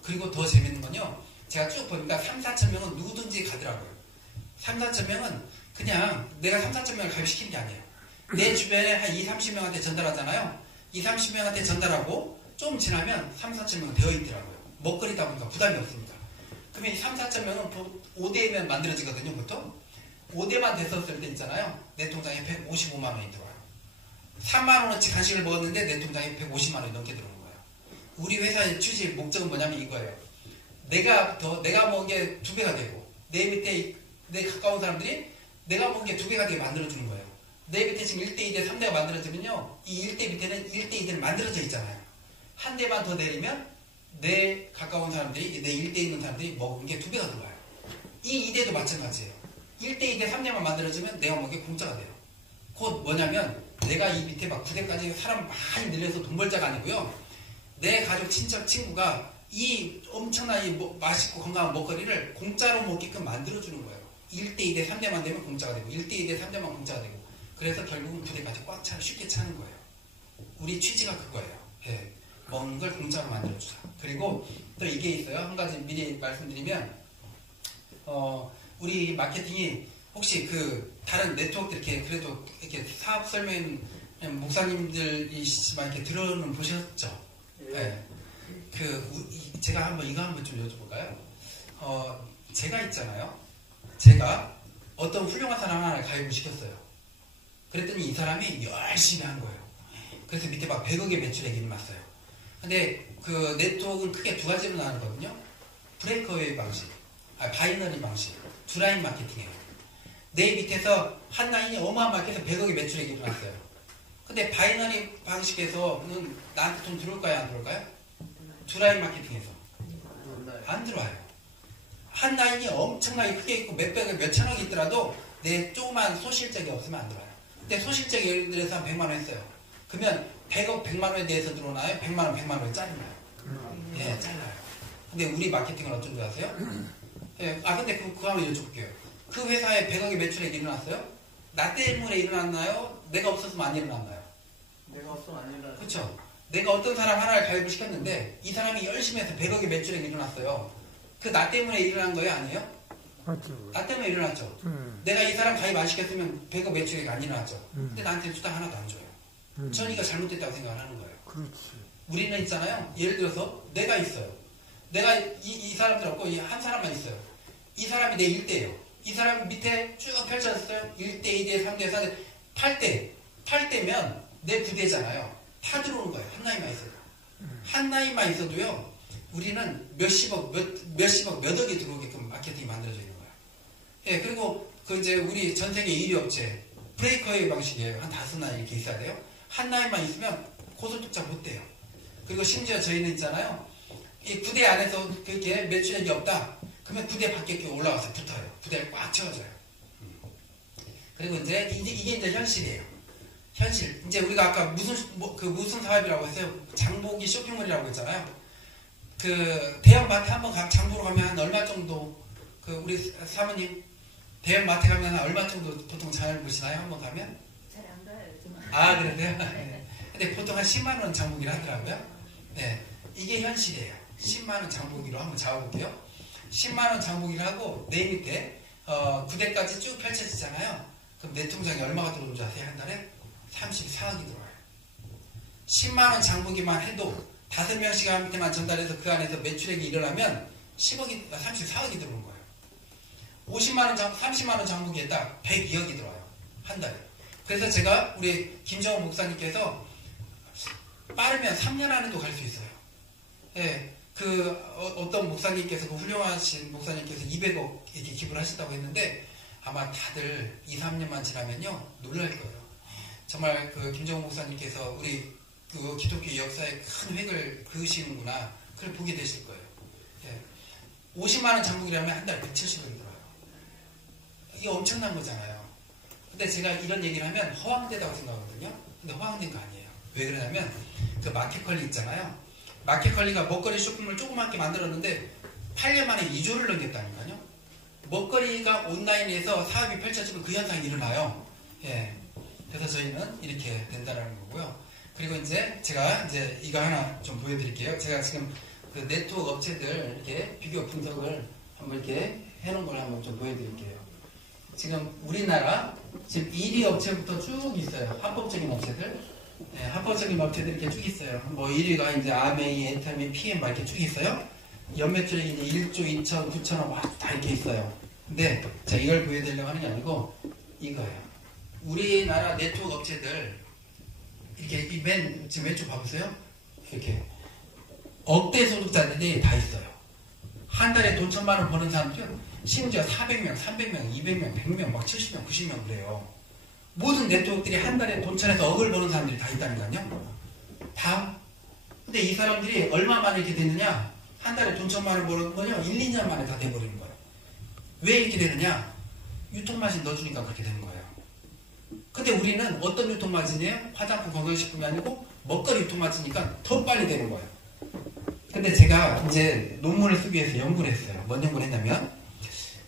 그리고 더 재밌는 건요. 제가 쭉 보니까 3, 4천 명은 누구든지 가더라고요. 3, 4천 명은 그냥 내가 3, 4천 명을 가입시키는 게 아니에요. 내 주변에 한 2, 30명한테 전달하잖아요. 2, 30명한테 전달하고 좀 지나면 3, 4천 명은 되어 있더라고요. 먹거리다 보니까 부담이 없으니까. 그러면 이 3, 4천 명은 5대면 만들어지거든요. 보통 5대만 됐었을 때 있잖아요. 내 통장에 155만 원이 들어와요. 3만 원어치 간식을 먹었는데 내 통장에 150만 원이 넘게 들어오는 거예요. 우리 회사의 취지 목적은 뭐냐면 이거예요. 내가 먹은 게 2배가 되고 내 밑에 내 가까운 사람들이 내가 먹은 게 2배가 되게 만들어주는 거예요. 내 밑에 지금 1대, 2대, 3대가 만들어지면요. 이 1대 밑에는 1대, 2대는 만들어져 있잖아요. 한 대만 더 내리면 내 가까운 사람들이, 내 1대 있는 사람들이 먹은 게 2배가 들어와요. 이 2대도 마찬가지예요. 1대, 2대, 3대만 만들어지면 내가 먹은 게 공짜가 돼요. 곧 뭐냐면 내가 이 밑에 막 9대까지 사람 많이 늘려서 돈 벌자가 아니고요. 내 가족, 친척, 친구가 이 엄청난 이 맛있고 건강한 먹거리를 공짜로 먹게끔 만들어주는 거예요. 1대, 2대, 3대만 되면 공짜가 되고 1대, 2대, 3대만 공짜가 되고 그래서 결국은 9대까지 꽉 차고 쉽게 차는 거예요. 우리 취지가 그거예요. 예. 먹는 걸 공짜로 만들어주자. 그리고 또 이게 있어요. 한 가지 미리 말씀드리면 우리 마케팅이 혹시 그 다른 네트워크 이렇게 그래도 이렇게 사업 설명 목사님들이시지만 이렇게 들어는 보셨죠? 예. 제가 이거 한번 좀 여쭤볼까요? 제가 있잖아요. 제가 어떤 훌륭한 사람 하나를 가입을 시켰어요. 그랬더니 이 사람이 열심히 한 거예요. 그래서 밑에 막 100억의 매출액이 일어났어요. 근데 그 네트워크는 크게 두 가지로 나누거든요. 브레이크웨이 방식, 바이너리 방식, 두 라인 마케팅이에요. 내 밑에서 한 라인이 어마어마하게 해서 100억의 매출액이 일어났어요. 근데 바이너리 방식에서는 나한테 돈 들어올까요? 안 들어올까요? 두 라인 마케팅에서 안 들어와요. 한 라인이 엄청나게 크게 있고 몇백억, 몇천억이 있더라도 내 조그만 소실적이 없으면 안 들어와요. 근데 소실적이 예를 들어서 한 100만 원 했어요. 그러면 100억, 100만 원에 대해서 들어오나요? 100만 원, 100만 원에 잘라요. 예, 잘라요. 근데 우리 마케팅은 어쩐 줄 아세요? 예, 근데 그거 한번 여쭤볼게요. 그 회사에 100억의 매출액이 일어났어요? 나 때문에 일어났나요? 내가 없었으면 안 일어났나요? 내가 없으면 안 일어났어요. 그렇죠. 내가 어떤 사람 하나를 가입을 시켰는데 이 사람이 열심히 해서 100억의 매출액이 일어났어요. 그 나 때문에 일어난 거예요? 아니에요? 맞죠. 나 때문에 일어났죠. 내가 이 사람 가입 안 시켰으면 100억 매출액이 안 일어났죠. 근데 나한테 수당 하나도 안 줘요. 전 이거 잘못됐다고 생각을 하는 거예요. 그렇지. 우리는 있잖아요. 예를 들어서 내가 있어요. 내가 이 사람들 없고 한 사람만 있어요. 이 사람이 내 1대예요. 이 사람 밑에 쭉 펼쳐졌어요. 1대, 2대, 3대, 4대, 8대면 내 9대잖아요. 다 들어오는 거예요. 한 나이만 있어도. 한 나이만 있어도요. 우리는 몇십억, 몇 억이 들어오게끔 마케팅이 만들어져 있는 거예요. 예, 그리고 이제 우리 전 세계 1위 업체 브레이커웨이 방식이에요. 한 5나이 이렇게 있어야 돼요. 한 나이만 있으면 고소득자 못 돼요. 그리고 심지어 저희는 있잖아요. 이 9대 안에서 그렇게 매출액이 없다. 그러면 9대 밖에 올라와서 붙어요. 9대를 꽉 채워줘요. 그리고 이제 이게 이제 현실이에요. 현실. 이제 우리가 아까 무슨 사업이라고 했어요? 장보기 쇼핑몰이라고 했잖아요. 그 대형 마트 한번 장보러 가면 한 얼마 정도 우리 사모님 대형 마트 가면 한 얼마 정도 보통 장을 보시나요? 한번 가면? 잘 안 가요 요즘은. 그러세요? 네. 근데 보통 한 10만 원 장보기를 하더라고요. 네, 이게 현실이에요. 10만 원 장보기로 한번 잡아볼게요. 10만 원 장보기를 하고 내 밑에 9대까지 쭉 펼쳐지잖아요. 그럼 내 통장에 얼마가 들어오는 줄 아세요? 한 달에? 34억이 들어와요. 10만 원 장보기만 해도 5명씩한테만 전달해서 그 안에서 매출액이 일어나면 34억이 들어오는 거예요. 30만 원 장보기에 딱 102억이 들어와요. 한 달에. 그래서 제가 우리 김정은 목사님께서 빠르면 3년 안에도 갈 수 있어요. 예, 어떤 목사님께서 훌륭하신 목사님께서 200억 이렇게 기부를 하셨다고 했는데 아마 다들 2, 3년만 지나면요 놀랄 거예요. 정말 김정은 목사님께서 우리 기독교 역사에 큰 획을 그으시는구나. 그걸 보게 되실 거예요. 예. 50만 원 장국이라면 한 달에 170원이 들어요. 이게 엄청난 거잖아요. 근데 제가 이런 얘기를 하면 허황되다고 생각하거든요. 근데 허황된 거 아니에요. 왜 그러냐면 그 마켓컬리 있잖아요. 마켓컬리가 먹거리 쇼핑몰 조그맣게 만들었는데 8년 만에 2조를 넘겼다니까요. 먹거리가 온라인에서 사업이 펼쳐지면 그 현상이 일어나요. 예. 그래서 저희는 이렇게 된다는 거고요. 그리고 이제 제가 이제 이거 하나 좀 보여드릴게요. 제가 지금 그 네트워크 업체들 이렇게 비교 분석을 한번 이렇게 해놓은 걸 한번 좀 보여드릴게요. 지금 우리나라 지금 1위 업체부터 쭉 있어요. 합법적인 업체들. 네, 합법적인 업체들이 이렇게 쭉 있어요. 뭐 1위가 이제 아메이, 에타미, PM 막 이렇게 쭉 있어요. 연매출이 이제 1조 2천, 9천원 막 다 이렇게 있어요. 근데 제가 이걸 보여드리려고 하는 게 아니고 이거예요. 우리나라 네트워크 업체들 이렇게 지금 왼쪽 봐보세요. 이렇게 억대 소득자들이 다 있어요. 한 달에 돈 1,000만 원 버는 사람들은 심지어 400명, 300명, 200명, 100명, 막 70명, 90명 그래요. 모든 네트워크들이 한 달에 돈 1,000에서 억을 버는 사람들이 다 있다니까요. 다. 근데 이 사람들이 얼마 만에 이렇게 되느냐? 한 달에 돈 1,000만 원 버는 거요 1, 2년 만에 다 돼버리는 거예요. 왜 이렇게 되느냐? 유통마진 넣어주니까 그렇게 되는 거예요. 근데 우리는 어떤 유통마진이에요? 화장품 건강식품이 아니고 먹거리 유통마진이니까 더 빨리 되는 거예요. 근데 제가 이제 논문을 쓰기 위해서 연구를 했어요. 뭔 연구를 했냐면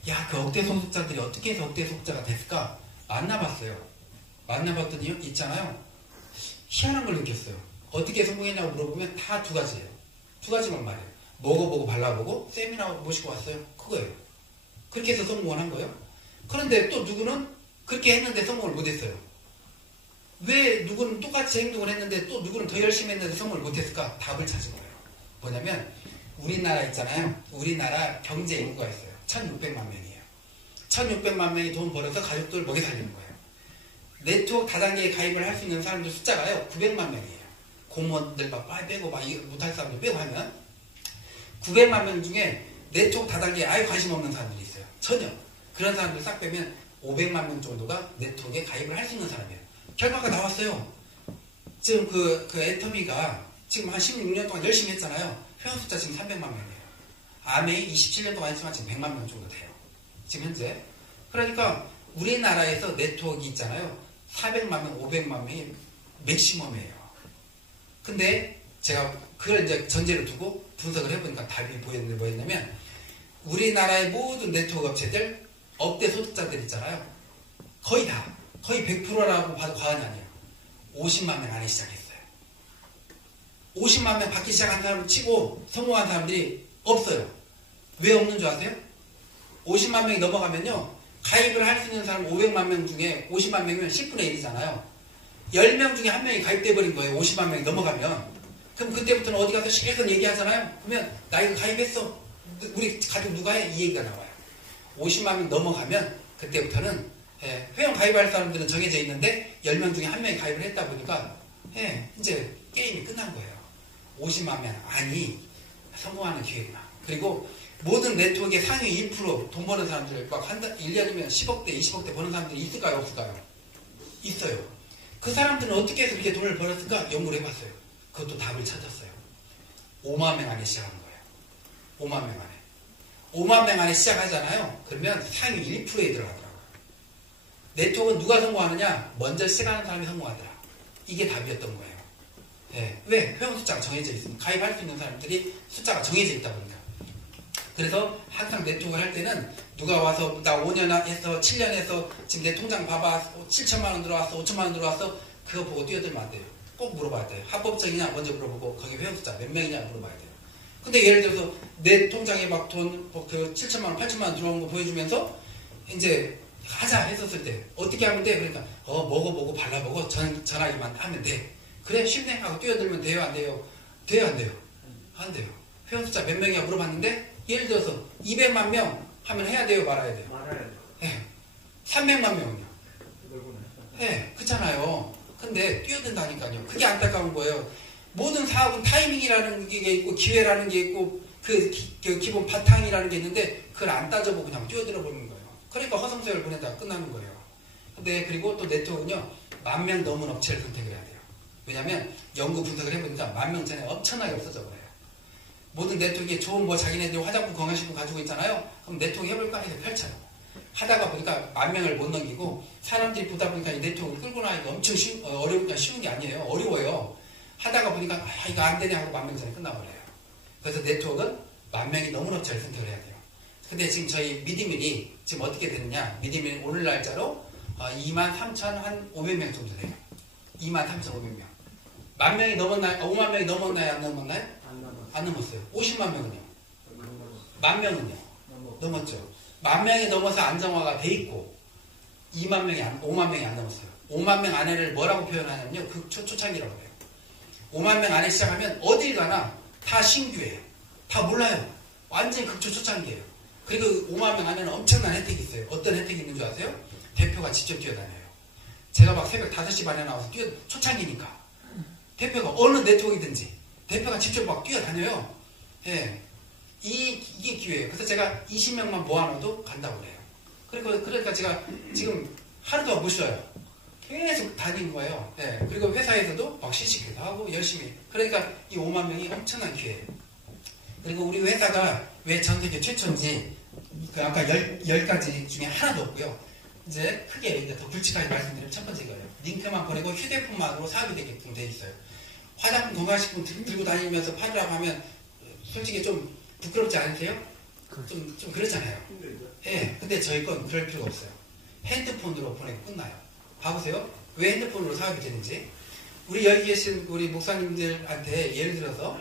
야, 그 억대 소득자들이 어떻게 해서 억대 소득자가 됐을까? 만나봤어요. 만나봤더니 있잖아요. 희한한 걸 느꼈어요. 어떻게 성공했냐고 물어보면 다 두 가지예요. 두 가지만 말해요. 먹어보고 발라보고 세미나 모시고 왔어요. 그거예요. 그렇게 해서 성공을 한 거예요. 그런데 또 누구는 그렇게 했는데 성공을 못했어요. 왜 누구는 똑같이 행동을 했는데 또 누구는 더 열심히 했는데 성공을 못했을까? 답을 찾은 거예요. 뭐냐면 우리나라 있잖아요. 우리나라 경제 인구가 있어요. 1,600만 명이에요. 1,600만 명이 돈 벌어서 가족들 먹여 살리는 거예요. 네트워크 다단계에 가입을 할 수 있는 사람들 숫자가요. 900만 명이에요. 공무원들 막 빼고 막 못할 사람들 빼고 하면 900만 명 중에 네트워크 다단계에 아예 관심 없는 사람들이 있어요. 전혀. 그런 사람들 싹 빼면 500만 명 정도가 네트워크에 가입을 할 수 있는 사람이에요. 결과가 나왔어요. 지금 그 애터미가 지금 한 16년 동안 열심히 했잖아요. 회원 숫자 지금 300만 명이에요. 아메이 27년 동안 했지만 지금 100만 명 정도 돼요. 지금 현재. 그러니까 우리나라에서 네트워크 있잖아요. 400만 명, 500만 명이 맥시멈이에요. 근데 제가 그걸 이제 전제로 두고 분석을 해보니까 답이 보였는데 뭐였냐면 우리나라의 모든 네트워크 업체들 억대 소득자들 있잖아요. 거의 다. 거의 100%라고 봐도 과언이 아니에요. 50만 명 안에 시작했어요. 50만 명 받기 시작한 사람을 치고 성공한 사람들이 없어요. 왜 없는 줄 아세요? 50만 명이 넘어가면요. 가입을 할 수 있는 사람 500만 명 중에 50만 명이면 10분의 1이잖아요. 10명 중에 한 명이 가입돼버린 거예요. 50만 명이 넘어가면. 그럼 그때부터는 어디 가서 실컷 얘기하잖아요. 그러면 나 이거 가입했어. 우리 가족 누가 해? 이 얘기가 나와요. 50만 명 넘어가면 그때부터는 회원 가입할 사람들은 정해져 있는데 10명 중에 한 명이 가입을 했다 보니까 이제 게임이 끝난 거예요. 50만 명 아니 성공하는 기회구나. 그리고 모든 네트워크의 상위 1% 돈 버는 사람들 막 1년이면 10억대 20억대 버는 사람들이 있을까요 없을까요? 있어요. 그 사람들은 어떻게 해서 이렇게 돈을 벌었을까 연구를 해봤어요. 그것도 답을 찾았어요. 5만 명 안에 시작한 거예요. 5만 명 안에. 5만 명 안에 시작하잖아요. 그러면 상위 1%에 들어가더라고요. 네트워크는 누가 성공하느냐? 먼저 시작하는 사람이 성공하더라. 이게 답이었던 거예요. 왜? 회원 숫자가 정해져 있습니다. 가입할 수 있는 사람들이 숫자가 정해져 있다 보니까. 그래서 항상 네트워크를 할 때는 누가 와서 나 5년 해서 7년 해서 지금 내 통장 봐봐 7천만 원 들어왔어 5천만 원 들어왔어 그거 보고 뛰어들면 안 돼요. 꼭 물어봐야 돼요. 합법적이냐 먼저 물어보고 거기 회원 숫자 몇 명이냐 물어봐야 돼요. 근데 예를 들어서 내 통장에 막 돈 그 7천만 원 8천만 원 들어온 거 보여주면서 이제 하자 했었을 때 어떻게 하면 돼? 그러니까 먹어보고 발라보고 전화기만 하면 돼. 그래 쉽네 하고 뛰어들면 돼요 안 돼요? 돼요 안 돼요? 안 돼요. 회원 숫자 몇 명이야 물어봤는데 예를 들어서 200만 명 하면 해야 돼요 말아야 돼요? 말아야 돼요. 300만 명이요. 그렇잖아요. 근데 뛰어든다니까요. 그게 안타까운 거예요. 모든 사업은 타이밍이라는 게 있고 기회라는 게 있고 그 기본 바탕이라는 게 있는데 그걸 안 따져보고 그냥 뛰어들어 버리는 거예요. 그러니까 허송세월 보내다가 끝나는 거예요. 근데 그리고 또 네트워크는요 10,000명 넘은 업체를 선택을 해야 돼요. 왜냐하면 연구 분석을 해보니까 10,000명 전에 엄청나게 없어져 버려요. 모든 네트워크에 좋은 뭐 자기네들이 화장품 건강식품 가지고 있잖아요. 그럼 네트워크 해볼까 해서 펼쳐요. 하다가 보니까 10,000명을 못 넘기고 사람들이 보다 보니까 이 네트워크 끌고 나가기가 엄청 어려우니까 쉬운 게 아니에요. 어려워요. 하다가 보니까 이거 안 되냐 하고 10,000명 전에 끝나버려요. 그래서 네트워크는 10,000명이 넘은 업체를 선택을 해야 돼요. 근데 지금 저희 미디밀이 지금 어떻게 되느냐. 미디밀 오늘 날짜로 23,500명 정도 돼요. 23,500명. 10,000명이 넘었나요? 50,000명이 넘었나요? 안 넘었나요? 안 넘었어요. 50만 명은요? 10,000명은요? 넘었죠. 10,000명이 넘어서 안정화가 돼 있고 5만 명이 안 넘었어요. 5만 명 안에를 뭐라고 표현하냐면요. 초창기라고 해요. 5만 명 안에 시작하면 어딜 가나 다 신규예요. 다 몰라요. 완전히 초창기예요. 그리고 5만 명 안에는 엄청난 혜택이 있어요. 어떤 혜택이 있는 줄 아세요? 대표가 직접 뛰어다녀요. 제가 막 새벽 5시 반에 나와서 초창기니까 대표가 어느 네트워크이든지 대표가 직접 막 뛰어다녀요. 예. 이게 기회예요. 그래서 제가 20명만 모아놔도 간다고 그래요. 그러니까 제가 지금 하루도 못 쉬어요. 계속 다니는 거예요. 예. 그리고 회사에서도 막 시식회도 하고 열심히. 그러니까 이 5만 명이 엄청난 기회예요. 그리고 우리 회사가 왜 전 세계 최초인지 아까 10가지 중에 하나도 없고요. 이제 크게 이제 더 굵직하게 말씀드리면 첫 번째 거예요. 링크만 보내고 휴대폰만으로 사업이 되게끔 돼 있어요. 화장품 건강식품 들고 다니면서 팔으라고 하면 솔직히 좀 부끄럽지 않으세요? 좀 그렇잖아요. 예. 근데 저희 건 그럴 필요가 없어요. 핸드폰으로 보내고 끝나요. 봐보세요. 왜 핸드폰으로 사업이 되는지. 우리 여기 계신 우리 목사님들한테 예를 들어서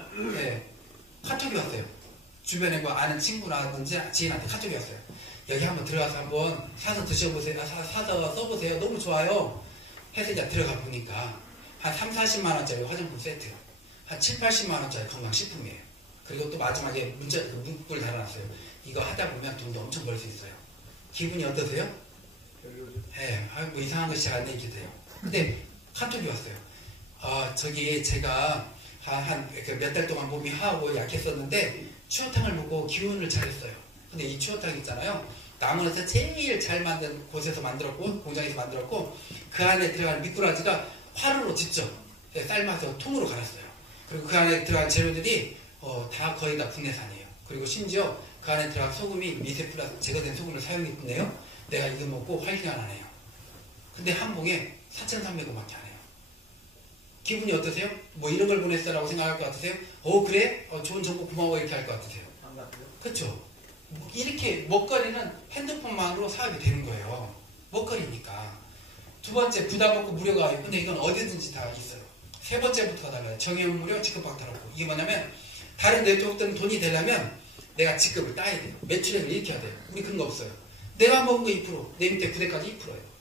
카톡이 왔어요. 주변에 뭐 아는 친구라든지 지인한테 카톡이 왔어요. 여기 한번 들어가서 한번 사서 드셔보세요. 사서 써보세요. 너무 좋아요. 해서 이제 들어가 보니까 한 30, 40만원짜리 화장품 세트, 한 7, 80만원짜리 건강식품이에요. 그리고 또 마지막에 문구를 달아놨어요. 이거 하다 보면 돈도 엄청 벌 수 있어요. 기분이 어떠세요? 예, 뭐 이상한 거 시작 안 내게 돼요. 근데 카톡이 왔어요. 저기 제가 한 몇 달 동안 몸이 하하고 약했었는데 추어탕을 먹고 기운을 차렸어요. 근데 이 추어탕 있잖아요. 남원에서 제일 잘 만든 곳에서 만들었고 공장에서 만들었고 그 안에 들어가는 미꾸라지가 화로로 직접 삶아서 통으로 갈았어요. 그리고 그 안에 들어간 재료들이 다 거의 다 국내산이에요. 그리고 심지어 그 안에 들어간 소금이 미세 플러스 제거된 소금을 사용했는데요. 내가 이거 먹고 활기가 나네요. 근데 한 봉에 4,300원밖에 안 해요. 기분이 어떠세요? 뭐 이런 걸 보냈어라고 생각할 것 같으세요? 그래? 좋은 정보 고마워 이렇게 할 것 같으세요? 안 같아요? 그렇죠. 이렇게 먹거리는 핸드폰만으로 사업이 되는 거예요. 먹거리니까. 두 번째 부담 없고 무료가 있고 근데 이건 어디든지 다 있어요. 세 번째부터가 달라요. 정의용 무료, 직급박탈 없고. 이게 뭐냐면 다른 네트워크들은 돈이 되려면 내가 직급을 따야 돼요. 매출액을 일으켜야 돼요. 우리 그런 거 없어요. 내가 먹은 거 2%, 내 밑에 부대까지 2%예요.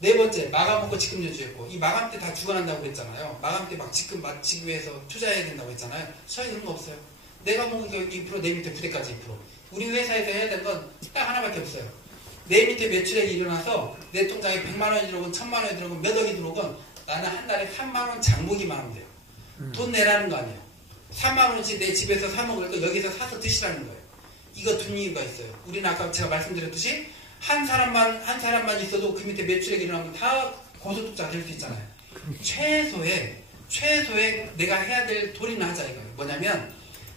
네 번째, 마감 먹고 직급 연주했고 이 마감 때 다 주관한다고 그랬잖아요. 마감 때 막 직급 맞추기 위해서 투자해야 된다고 했잖아요. 저희 그런 거 없어요. 내가 먹은 게 2%, 내 밑에 부대까지 2%. 우리 회사에서 해야 될 건 딱 하나밖에 없어요. 내 밑에 매출액이 일어나서 내 통장에 100만 원이 들어오건 1,000만 원이 들어오건 몇 억이 들어오건 나는 한 달에 3만 원 장보기만 하면 돼요. 돈 내라는 거 아니에요. 3만 원씩 내 집에서 사 먹을 거 여기서 사서 드시라는 거예요. 이거 둔 이유가 있어요. 우리는 아까 제가 말씀드렸듯이 한 사람만 있어도 그 밑에 매출액이 일어나면 다 고소득자 될 수 있잖아요. 최소의 내가 해야 될 도리는 하자 이거예요. 뭐냐면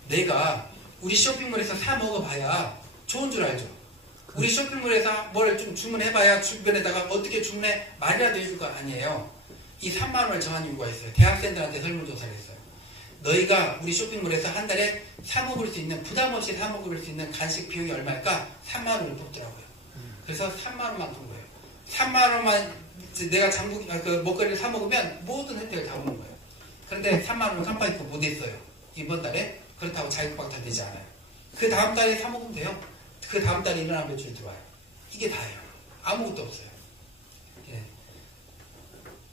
내가 우리 쇼핑몰에서 사 먹어봐야 좋은 줄 알죠. 우리 쇼핑몰에서 뭘 좀 주문해봐야 주변에다가 어떻게 주문해 말이라도 해줄 거 아니에요. 이 3만 원을 정한 이유가 있어요. 대학생들한테 설문조사를 했어요. 너희가 우리 쇼핑몰에서 한 달에 사 먹을 수 있는 부담 없이 사 먹을 수 있는 간식 비용이 얼마일까? 3만 원을 뽑더라고요. 그래서 3만 원만 돈 거예요. 3만 원만 내가 먹거리를 사 먹으면 모든 혜택을 다 오는 거예요. 그런데 3만 원을 깜빡 잊고 못 했어요. 이번 달에 그렇다고 자격박탈 되지 않아요. 그 다음 달에 사 먹으면 돼요. 그 다음 달에 일어난 매출이 들어와요. 이게 다예요. 아무것도 없어요. 예.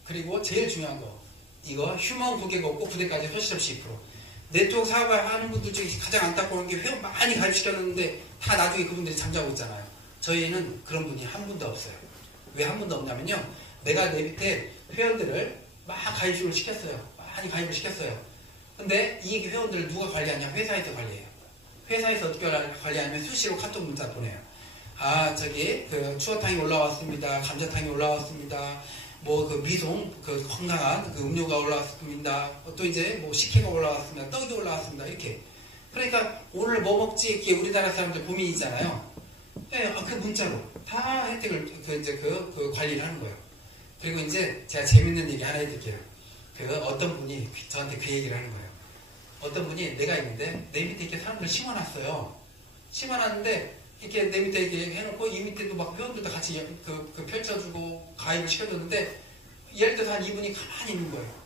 그리고 제일 중요한 거 이거 휴먼 고객 없고 부대까지 소실 없이 2%. 네트워크 사업을 하는 분들 중에 가장 안타까운 게 회원 많이 가입시켰는데 다 나중에 그분들이 잠자고 있잖아요. 저희는 그런 분이 한 분도 없어요. 왜 한 분도 없냐면요. 내가 내 밑에 회원들을 막 가입을 시켰어요. 많이 가입을 시켰어요. 근데 이 회원들을 누가 관리하냐? 회사에서 관리해요. 회사에서 어떻게 관리하냐면 수시로 카톡 문자 보내요. 저기 추어탕이 올라왔습니다. 감자탕이 올라왔습니다. 뭐 미송 건강한 음료가 올라왔습니다. 또 이제 뭐 식혜가 올라왔습니다. 떡이 올라왔습니다. 이렇게 그러니까 오늘 뭐 먹지? 이게 우리나라 사람들 고민이잖아요. 예, 그 문자로 다 혜택을 그 관리를 하는 거예요. 그리고 이제 제가 재밌는 얘기 하나 해드릴게요. 어떤 분이 저한테 그 얘기를 하는 거예요. 어떤 분이 내가 있는데 내 밑에 이렇게 사람들 심어놨어요. 심어놨는데 이렇게 내 밑에 이렇게 해놓고 이 밑에도 막 회원들도 같이 펼쳐주고 가입을 시켜줬는데 예를 들어서 한 이분이 가만히 있는 거예요.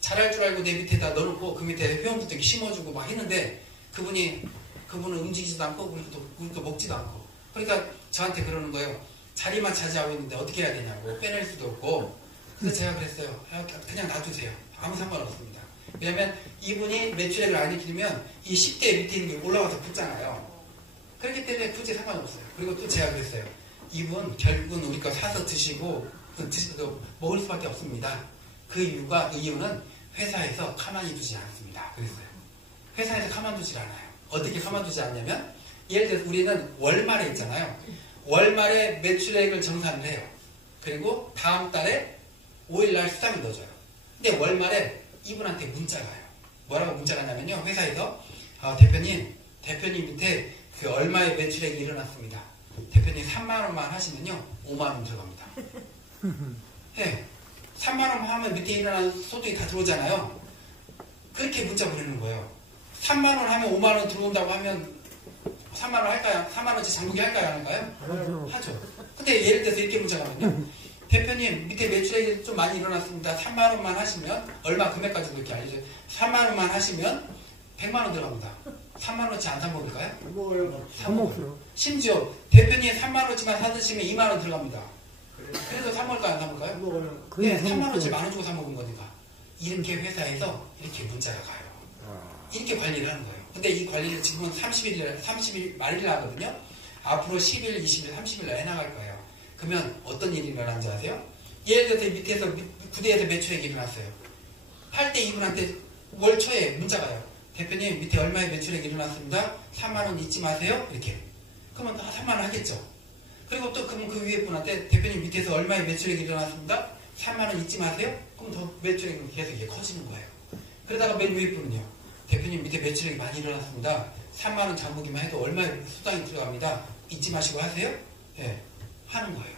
잘할 줄 알고 내 밑에다 넣어놓고 그 밑에 회원들도 이렇게 심어주고 막 했는데 그분은 움직이지도 않고 우리도 먹지도 않고. 그러니까 저한테 그러는 거예요. 자리만 차지하고 있는데 어떻게 해야 되냐고. 빼낼 수도 없고. 그래서 제가 그랬어요. 그냥 놔두세요. 아무 상관없습니다. 왜냐면 이분이 매출액을 안 일으키면 이 10대 밑에 있는 게 올라와서 붙잖아요. 그렇기 때문에 굳이 상관없어요. 그리고 또 제가 그랬어요. 이분 결국은 우리 거 사서 드시고 먹을 수밖에 없습니다. 그 이유는 회사에서 가만히 두지 않습니다. 그랬어요. 회사에서 가만두질 않아요. 어떻게 가만두지 않냐면 예를 들어서 우리는 월말에 있잖아요. 월말에 매출액을 정산을 해요. 그리고 다음 달에 5일날 수당을 넣어줘요. 근데 월말에 이분한테 문자가 와요. 뭐라고 문자가 왔냐면요. 회사에서 대표님 밑에 얼마의 매출액이 일어났습니다. 대표님 3만원만 하시면요 5만원 들어갑니다. 네, 3만원 하면 밑에 일어난 소득이 다 들어오잖아요. 그렇게 문자 보내는 거예요. 3만원 하면 5만원 들어온다고 하면 3만원 할까요? 3만원치 장부기 할까요? 안 할까요? 하죠. 근데 예를 들어서 이렇게 문자가 오면요. 대표님 밑에 매출액이 좀 많이 일어났습니다. 3만원만 하시면 얼마 금액까지도 이렇게 알려줘요. 3만원만 하시면 100만원 들어갑니다. 3만원치 안 사먹을까요? 사먹어요. 심지어 대표님 3만원치만 사드시면 2만원 들어갑니다. 그래서 사먹을까요? 안 사먹을까요? 네, 3만원치 만원 주고 사먹은 거니까. 이렇게 회사에서 이렇게 문자가 가요. 이렇게 관리를 하는 거예요. 근데 이 관리를 지금은 30일 말일 하거든요. 앞으로 10일, 20일, 30일 날 해나갈 거예요. 그러면 어떤 일이 일어나는지 아세요? 예를 들어서 밑에서 부대에서 매출액이 일어났어요. 할 때 이분한테 월 초에 문자가 와요. 대표님 밑에 얼마의 매출액이 일어났습니다. 3만원 잊지 마세요. 이렇게. 그러면 3만원 하겠죠. 그리고 또 그러면 그 위에 분한테 대표님 밑에서 얼마의 매출액이 일어났습니다. 3만원 잊지 마세요. 그럼 더 매출액이 계속 이게 커지는 거예요. 그러다가 맨 위에 분은요. 대표님 밑에 매출액이 많이 일어났습니다. 3만원 장부기만 해도 얼마의 수당이 들어갑니다. 잊지 마시고 하세요. 예, 하는 거예요.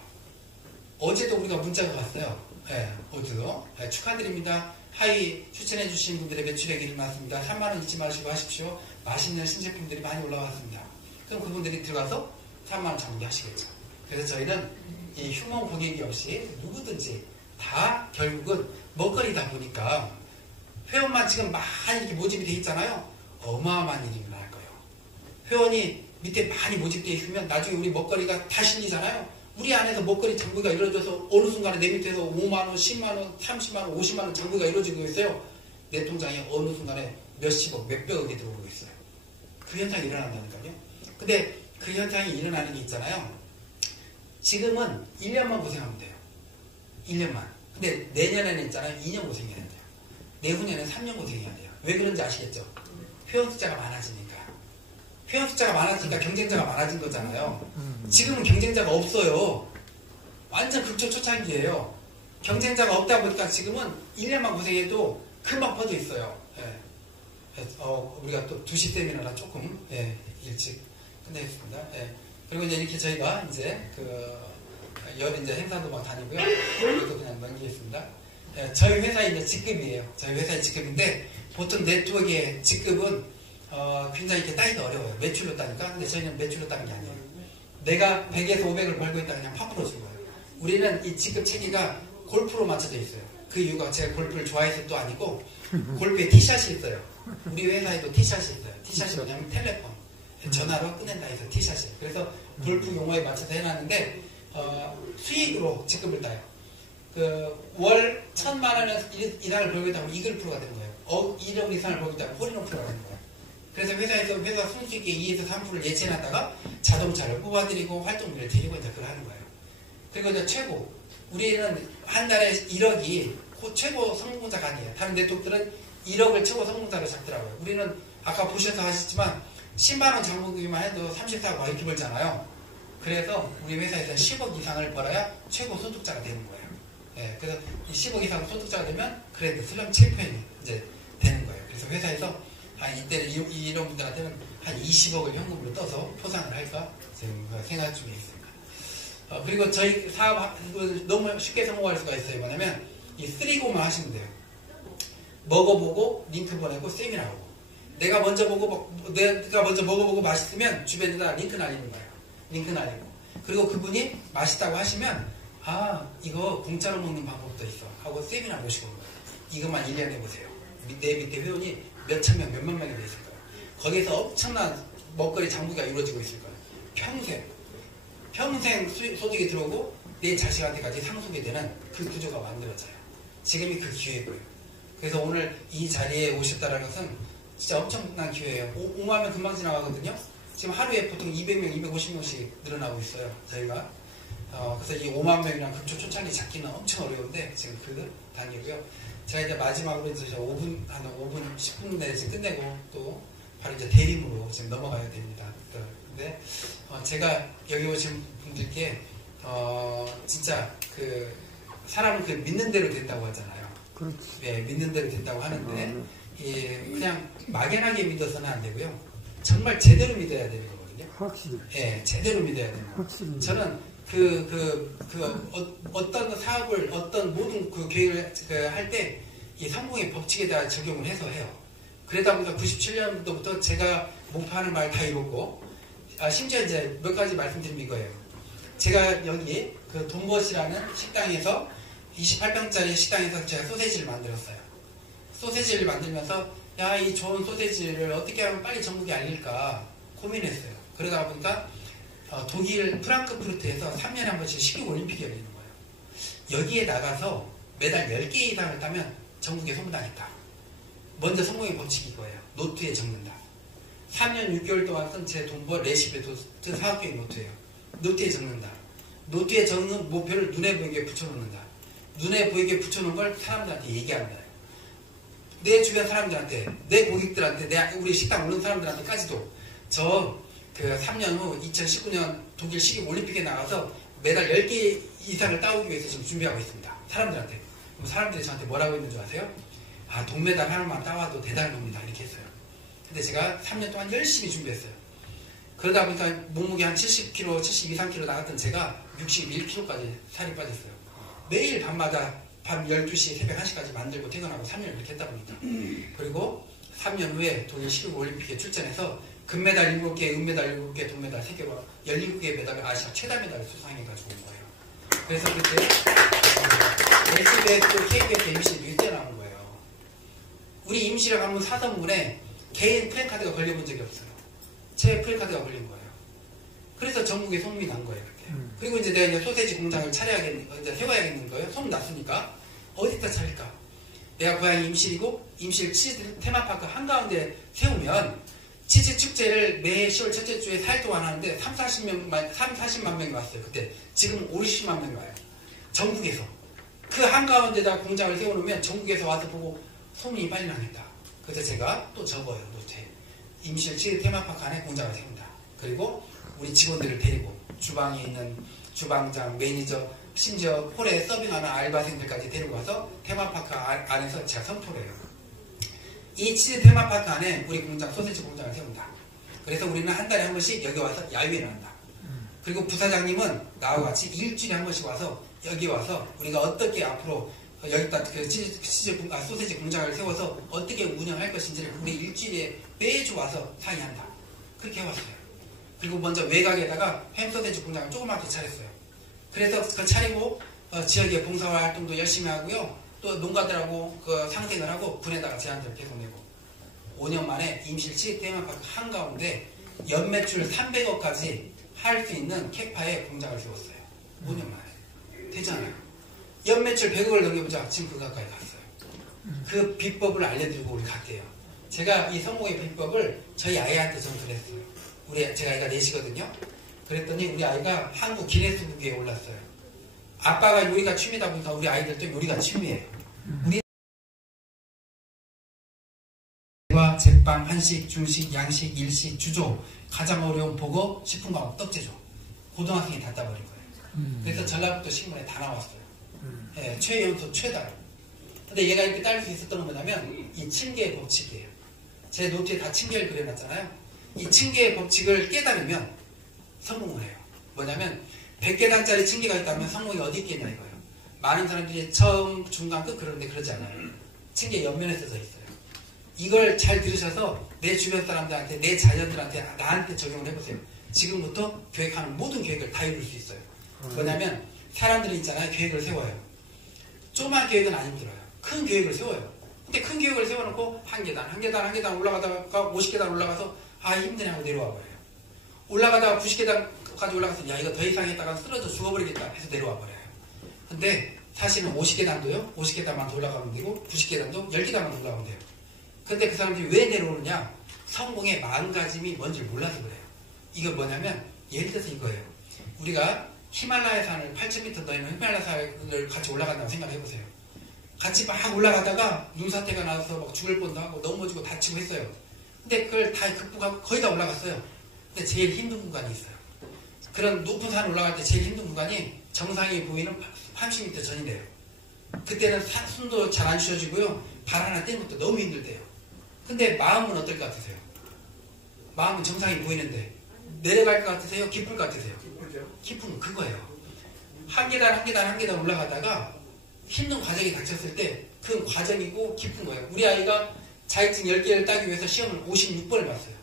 어제도 우리가 문자가 왔어요. 예, 어제도. 예, 축하드립니다. 하이 추천해주신 분들의 매출액이 일어났습니다. 3만원 잊지 마시고 하십시오. 맛있는 신제품들이 많이 올라왔습니다. 그럼 그분들이 들어가서 3만원 장부기 하시겠죠. 그래서 저희는 이 휴먼 고객이 없이 누구든지 다 결국은 먹거리다 보니까 회원만 지금 많이 이렇게 모집이 돼 있잖아요. 어마어마한 일이 일어날 거예요. 회원이 밑에 많이 모집되어 있으면 나중에 우리 먹거리가 다 실리잖아요. 우리 안에서 먹거리 장부가 이루어져서 어느 순간에 내 밑에서 5만원, 10만원, 30만원, 50만원 장부가 이루어지고 있어요. 내 통장에 어느 순간에 몇십억, 몇백억이 들어오고 있어요. 그 현상이 일어난다니까요. 근데 그 현상이 일어나는 게 있잖아요. 지금은 1년만 고생하면 돼요. 1년만. 근데 내년에는 있잖아요. 2년 고생해야 돼요. 내후년에는 3년 고생해야 돼요. 왜 그런지 아시겠죠? 회원 숫자가 많아지니까. 회원 숫자가 많아지니까 경쟁자가 많아진 거잖아요. 지금은 경쟁자가 없어요. 완전 극초초창기예요. 경쟁자가 없다 보니까 지금은 1년만 고생해도 금방 퍼져 있어요. 예. 우리가 또 2시 세미나라 조금 일찍 끝내겠습니다. 예. 그리고 이제 이렇게 저희가 이제 이제 행사도 막 다니고요. 이것도 그냥 넘기겠습니다. 예, 저희 회사의 이제 직급이에요. 저희 회사의 직급인데 보통 네트워크의 직급은 굉장히 이렇게 따기가 어려워요. 매출로 따니까. 근데 저희는 매출로 따는 게 아니에요. 내가 100에서 500을 벌고 있다 그냥 팍 풀어준 거예요. 우리는 이 직급 체계가 골프로 맞춰져 있어요. 그 이유가 제가 골프를 좋아해서 또 아니고 골프에 티샷이 있어요. 우리 회사에도 티샷이 있어요. 티샷이 뭐냐면 텔레폰. 전화로 끝낸다 해서 티샷이. 그래서 골프 용어에 맞춰서 해놨는데 수익으로 직급을 따요. 월 1,000만 원 이상을 벌고 있다면 이글 프로가 되는 거예요. 1억 이상을 벌고 있다면 홀인원 프로가 되는 거예요. 그래서 회사에서 회사 순수익의 2에서 3%를 예치해놨다가 자동차를 뽑아드리고 활동비를 드리고 이제 그걸 하는 거예요. 그리고 이제 최고. 우리는 한 달에 1억이 최고 성공자가 아니에요. 다른 네트워크들은 1억을 최고 성공자로 잡더라고요. 우리는 아까 보셔서 하셨지만 10만원 장부기만 해도 34억 이렇게 벌잖아요. 그래서 우리 회사에서 10억 이상을 벌어야 최고 소득자가 되는 거예요. 예, 그래서 이 10억 이상 소득자가 되면 그래도 슬럼 챔피언이 이제 되는 거예요. 그래서 회사에서 이때는 이런 분들한테는 한 20억을 현금으로 떠서 포상을 할까 지금 생각 중에 있습니다. 그리고 저희 사업을 너무 쉽게 성공할 수가 있어요. 뭐냐면 이 3고만 하시면 돼요. 먹어보고 링크 보내고 세미나하고, 내가 먼저 먹어보고 맛있으면 주변에다 링크 날리는 거예요. 링크 날리고, 그리고 그분이 맛있다고 하시면 이거 공짜로 먹는 방법도 있어 하고 세미나 모시고 오는 거예요. 이것만 1년 해보세요. 내 밑에 회원이 몇천 명, 몇만 명이 돼 있을 거예요. 거기에서 엄청난 먹거리 장부가 이루어지고 있을 거예요. 평생 소득이 들어오고 내 자식한테까지 상속이 되는 그 구조가 만들어져요. 지금이 그 기회고요. 그래서 오늘 이 자리에 오셨다는 것은 진짜 엄청난 기회예요. 5만 명 금방 지나가거든요. 지금 하루에 보통 200명, 250명씩 늘어나고 있어요. 저희가. 그래서 이 5만 명이랑 급초 초창기 잡기는 엄청 어려운데 지금 그 단계고요. 제가 이제 마지막으로 이제 한 5분, 10분 내에 끝내고 또 바로 이제 대림으로 지금 넘어가야 됩니다. 근데 제가 여기 오신 분들께 진짜 그 사람은 그 믿는 대로 된다고 하잖아요. 그렇지. 네, 믿는 대로 된다고 하는데 그냥 막연하게 믿어서는 안 되고요. 정말 제대로 믿어야 되는 거거든요. 확실히. 네, 제대로 믿어야 되는 거예요. 확실히. 저는 어떤 사업을, 어떤 모든 그 계획을 할 때 이 성공의 법칙에 대한 적용을 해서 해요. 그러다 보니까 97년도부터 제가 목표하는 말 다 이뤘고, 심지어 이제 몇 가지 말씀드리면 이거예요. 제가 여기 그 돈벗이라는 식당에서 28평짜리 식당에서 제가 소세지를 만들었어요. 소세지를 만들면서 이 좋은 소세지를 어떻게 하면 빨리 전국에 알릴까 고민했어요. 그러다 보니까 독일 프랑크푸르트에서 3년에 한 번씩 식육 올림픽이 열리는 거예요. 여기에 나가서 매달 10개 이상을 따면 전국에 소문나겠다. 먼저 성공의 법칙이 이거예요. 노트에 적는다. 3년 6개월 동안 쓴 제 돈벌 레시피 사업계획 노트예요. 노트에 적는다. 노트에 적는 목표를 눈에 보이게 붙여놓는다. 눈에 보이게 붙여놓은 걸 사람들한테 얘기한다. 내 주변 사람들한테, 내 고객들한테, 우리 식당 오는 사람들한테까지도 그 3년 후 2019년 독일 식육 올림픽에 나가서 매달 10개 이상을 따오기 위해서 지금 준비하고 있습니다. 사람들한테. 그럼 사람들이 저한테 뭐라고 했는 줄 아세요? 동메달 하나만 따와도 대단한 겁니다. 이렇게 했어요. 근데 제가 3년 동안 열심히 준비했어요. 그러다 보니까 몸무게 한 70kg, 72, 3kg 나갔던 제가 61kg까지 살이 빠졌어요. 매일 밤마다 밤 12시, 새벽 1시까지 만들고 퇴근하고 3년을 이렇게 했다 보니까. 그리고 3년 후에 독일 식육 올림픽에 출전해서 금메달 7개, 은메달 7개, 동메달 3개로 17개의 메달을 아시아 최다 메달을 수상해가지고 온 거예요. 그래서 그때 SBS, KBS, MBC 뉴스에 나온 거예요. 우리 임시력 한번 사선문에 개인 플랜카드가 걸려본 적이 없어요. 제 플랜카드가 걸린 거예요. 그래서 전국에 소문이 난 거예요. 그때. 그리고 이제 내가 이제 소세지 공장을 이제 세워야겠는 거예요. 소문 났으니까 어디다 차릴까? 내가 고향이 임실이고 임실 치즈 테마파크 한가운데 세우면 치즈 축제를 매 10월 첫째 주에 4일 동안 하는데 40만 명이 왔어요. 그때. 지금 50만 명이 와요. 전국에서. 그 한가운데다 공장을 세워놓으면 전국에서 와서 보고 소문이 빨리 나겠다. 그래서 제가 또 적어요. 노트에. 임실 치즈 테마파크 안에 공장을 세운다. 그리고 우리 직원들을 데리고 주방에 있는 주방장, 매니저, 심지어 홀에 서빙하는 알바생들까지 데리고 와서 테마파크 안에서 제가 선포를 해요. 이 치즈 테마파크 안에 우리 공장, 소세지 공장을 세운다. 그래서 우리는 한 달에 한 번씩 여기 와서 야유회를 한다. 그리고 부사장님은 나와 같이 일주일에 한 번씩 와서 여기 와서 우리가 어떻게 앞으로 여기다 그 소세지 공장을 세워서 어떻게 운영할 것인지를 우리 일주일에 매주 와서 상의한다. 그렇게 해왔어요. 그리고 먼저 외곽에다가 햄소세지 공장을 조그맣게 차렸어요. 그래서 그 차리고 지역의 봉사활동도 열심히 하고요. 또 농가들하고 그 상생을 하고 군에다가 제안들을 계속 내고 5년 만에 임실 치즈 테마파크 한가운데 연매출 300억까지 할 수 있는 캐파에 공장을 세웠어요. 5년 만에. 되잖아요. 연매출 100억을 넘겨보자. 지금 그 가까이 갔어요. 그 비법을 알려드리고 우리 갈게요. 제가 이 성공의 비법을 저희 아이한테 전수를 했어요. 제가 아이가 4시거든요. 그랬더니 우리 아이가 한국 기네스북에 올랐어요. 아빠가 요리가 취미다 보니까 우리 아이들도 요리가 취미예요. 우리 제빵, 한식, 중식, 양식, 일식, 주조 가장 어려운 보고 식품 과목 떡제조 고등학생이 다 따버린 거예요. 그래서 전라북도 신문에 다 나왔어요. 예, 최연소 최달. 근데 얘가 이렇게 딸 수 있었던 건 뭐냐면 이 7개의 법칙이에요. 제 노트에 다 층계를 그려놨잖아요. 이 층계의 법칙을 깨달으면 성공을 해요. 뭐냐면 100계단짜리 층계가 있다면 성공이 어디 있겠냐 이거예요. 많은 사람들이 처음, 중간, 끝 그러는데 그러지 않아요. 층계 옆면에 써져 있어요. 이걸 잘 들으셔서 내 주변 사람들한테, 내 자녀들한테, 나한테 적용을 해보세요. 지금부터 계획하는 모든 계획을 다 이룰 수 있어요. 뭐냐면 사람들이 있잖아요. 계획을 세워요. 조그만 계획은 안 힘들어요. 큰 계획을 세워요. 근데 큰 계획을 세워놓고 한 계단 올라가다가 50계단 올라가서 힘드네 하고 내려와 버려요. 올라가다가 90계단까지 올라가서 야 이거 더 이상 했다가 쓰러져 죽어버리겠다 해서 내려와 버려요. 근데 사실은 50계단도요. 50계단만 더 올라가면 되고 90계단도 10계단만 더 올라가면 돼요. 근데 그 사람들이 왜 내려오느냐? 성공의 마음가짐이 뭔지를 몰라서 그래요. 이거 뭐냐면 예를 들어서 이거예요. 우리가 히말라야 산을 8,000m 더 있는 히말라야 산을 같이 올라간다고 생각해보세요. 같이 막 올라가다가 눈사태가 나서 막 죽을 뻔도 하고 넘어지고 다치고 했어요. 근데 그걸 다 극복하고 거의 다 올라갔어요. 근데 제일 힘든 구간이 있어요. 그런 높은 산 올라갈 때 제일 힘든 구간이 정상이 보이는 30m 전이래요. 그때는 숨도 잘 안 쉬어지고요. 발 하나 떼는 것도 너무 힘들대요. 근데 마음은 어떨 것 같으세요? 마음은 정상이 보이는데 내려갈 것 같으세요? 기쁠 것 같으세요? 기쁜 건 그거예요. 한 계단 올라가다가 힘든 과정이 닥쳤을 때 그 과정이고 기쁜 거예요. 우리 아이가 자격증 10개를 따기 위해서 시험을 56번을 봤어요.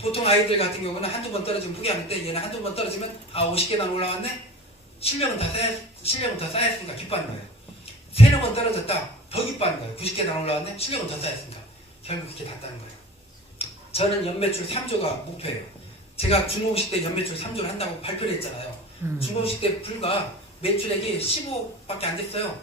보통 아이들 같은 경우는 한두 번 떨어지면 포기하는데 얘는 한두 번 떨어지면 50계단 올라왔네? 실력은 다 쌓였으니까 기뻐하는 거예요. 세네 번 떨어졌다. 더 기뻐하는 거예요. 90계단 올라왔네? 실력은 더 쌓였으니까. 결국 그렇게 갔다는 거예요. 저는 연매출 3조가 목표예요. 제가 중공식 때 연매출 3조를 한다고 발표를 했잖아요. 중공식 때 불과 매출액이 15억밖에 안 됐어요.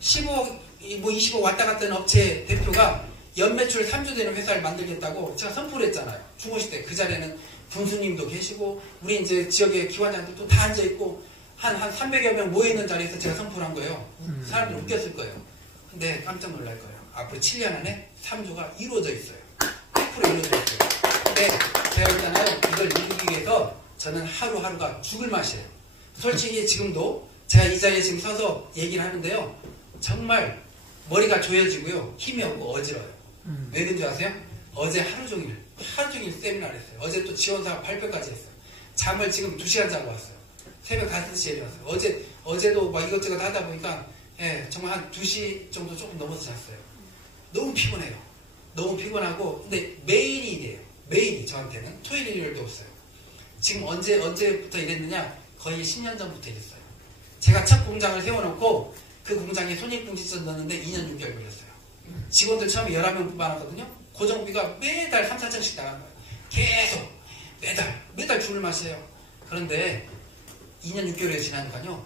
15억, 20억 왔다 갔다 하는 업체 대표가 연매출 3조 되는 회사를 만들겠다고 제가 선포를 했잖아요. 중공식 때 그 자리에는 군수님도 계시고 우리 이제 지역의 기관장들도 다 앉아있고 한 300여 명 모여있는 자리에서 제가 선포를 한 거예요. 사람들이 웃겼을 거예요. 근데 깜짝 놀랄 거예요. 앞으로 7년 안에 3조가 이루어져 있어요. 100% 이루어져 있어요. 근데 제가 있잖아요. 이걸 이루기 위해서 저는 하루하루가 죽을 맛이에요. 솔직히 지금도 제가 이 자리에 지금 서서 얘기를 하는데요. 정말 머리가 조여지고요. 힘이 없고 어지러워요. 왜 그런지 아세요? 어제 하루 종일 세미나를 했어요. 어제 또 지원사 발표까지 했어요. 잠을 지금 2시간 자고 왔어요. 새벽 5시에 일어났어요. 어제도 막 이것저것 하다 보니까 정말 한 2시 정도 조금 넘어서 잤어요. 너무 피곤해요. 너무 피곤하고 근데 매일이 이래요. 매일이 저한테는 토요일 일요일도 없어요. 지금 언제부터 이랬느냐? 거의 10년 전부터 이랬어요. 제가 첫 공장을 세워놓고 그 공장에 손익분기점 넣었는데 2년 6개월 걸렸어요. 직원들 처음에 11명 뽑아놨거든요. 고정비가 매달 3, 4천씩 나간 거예요. 계속 매달 줄을 마셔요. 그런데 2년 6개월이 지나니까요.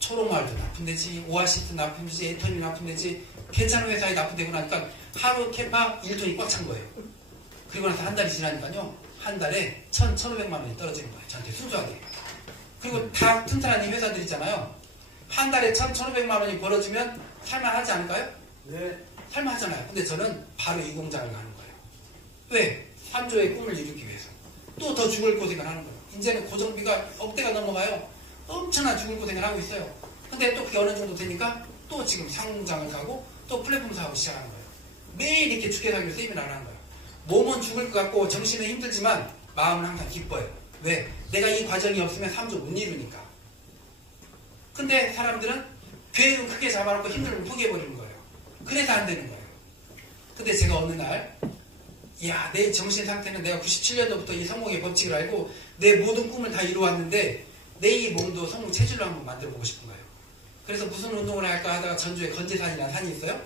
초록마을도 납품되지, 오아시스 납품되지, 애터미 납품되지, 괜찮은 회사에 납품되고 나니까 하루 캐파 1톤이 꽉 찬 거예요. 그리고 나서 한 달이 지나니까요. 한 달에 1,500만 원이 떨어지는 거예요. 저한테 순수하게. 그리고 다 튼튼한 이 회사들 있잖아요. 한 달에 1,500만 원이 벌어지면 살만하지 않을까요? 네. 살만하잖아요. 근데 저는 바로 이 공장을 가는 거예요. 왜? 3조의 꿈을 이루기 위해서. 또 더 죽을 고생을 하는 거예요. 이제는 고정비가 억대가 넘어가요. 엄청난 죽을 고생을 하고 있어요. 근데 또 그게 어느 정도 되니까 또 지금 상공장을 가고 또 플랫폼 사업을 시작하는 거예요. 매일 이렇게 죽게 살기로 세미나를 하는 거예요. 몸은 죽을 것 같고 정신은 힘들지만 마음은 항상 기뻐요. 왜? 내가 이 과정이 없으면 3조 못 이루니까. 근데 사람들은 계획은 크게 잡아놓고 힘들면 포기해버리는 거예요. 그래서 안 되는 거예요. 근데 제가 어느 날 내 정신 상태는 내가 97년도부터 이 성공의 법칙을 알고 내 모든 꿈을 다 이루어왔는데 내 이 몸도 성공 체질로 한번 만들어보고 싶은 거예요. 그래서 무슨 운동을 할까 하다가 전주에 건지산이라는 산이 있어요.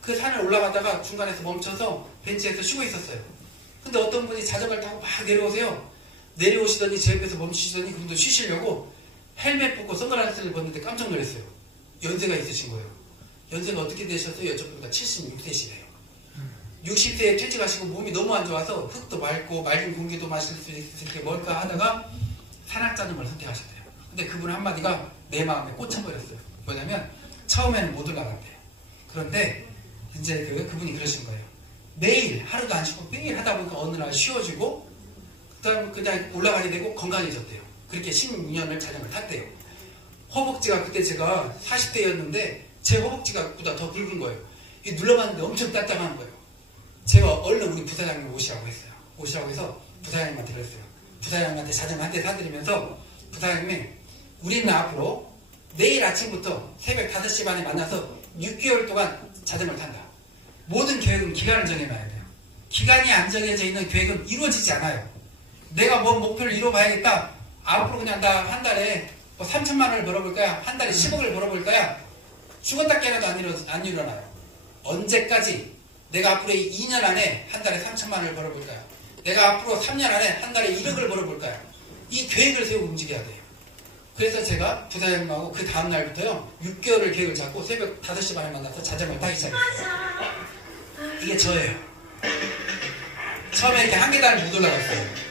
그 산을 올라가다가 중간에서 멈춰서 벤치에서 쉬고 있었어요. 근데 어떤 분이 자전거를 타고 막 내려오세요. 내려오시더니 제 옆에서 멈추시더니 그분도 쉬시려고 헬멧 벗고 선글라스를 벗는데 깜짝 놀랐어요. 연세가 있으신 거예요. 연세가 어떻게 되셨어요? 여쭤보니까 76세시래요. 60세에 퇴직하시고 몸이 너무 안 좋아서 흙도 맑고 맑은 공기도 마실 수 있을 때 뭘까 하다가 산악자전거를 선택하셨대요. 근데 그분 한마디가 내 마음에 꽂혀버렸어요. 뭐냐면 처음에는 못 올라간대요. 그런데 이제 그분이 그러신 거예요. 매일 하루도 안 쉬고 매일 하다 보니까 어느 날 쉬어지고 그다음 올라가게 되고 건강해졌대요. 그렇게 16년을 자전거를 탔대요. 허벅지가 그때 제가 40대였는데 제 허벅지가 보다 더 굵은 거예요. 눌러봤는데 엄청 딱딱한 거예요. 제가 얼른 우리 부사장님 오시라고 했어요. 오시라고 해서 부사장님한테 그랬어요. 부사장님한테 자전거 한 대 사드리면서 부사장님이 우리는 앞으로 내일 아침부터 새벽 5시 반에 만나서 6개월 동안 자전거를 탄다. 모든 계획은 기간을 정해놔야 돼요. 기간이 안 정해져 있는 계획은 이루어지지 않아요. 내가 뭔 목표를 이뤄봐야겠다. 앞으로 그냥 나 한 달에 뭐 3천만 원을 벌어볼 거야. 한 달에 10억을 벌어볼 거야. 죽었다 깨어나도 안 일어나요. 언제까지? 내가 앞으로 2년 안에 한 달에 3천만 원을 벌어볼 거야. 내가 앞으로 3년 안에 한 달에 1억을 벌어볼 거야. 이 계획을 세우고 움직여야 돼요. 그래서 제가 부사장님하고 그 다음날부터요 6개월을 계획을 잡고 새벽 5시 반에 만나서 자전거를 타기 시작했어요. 이게 저예요. 처음에 이렇게 한 계단을 못 올라갔어요.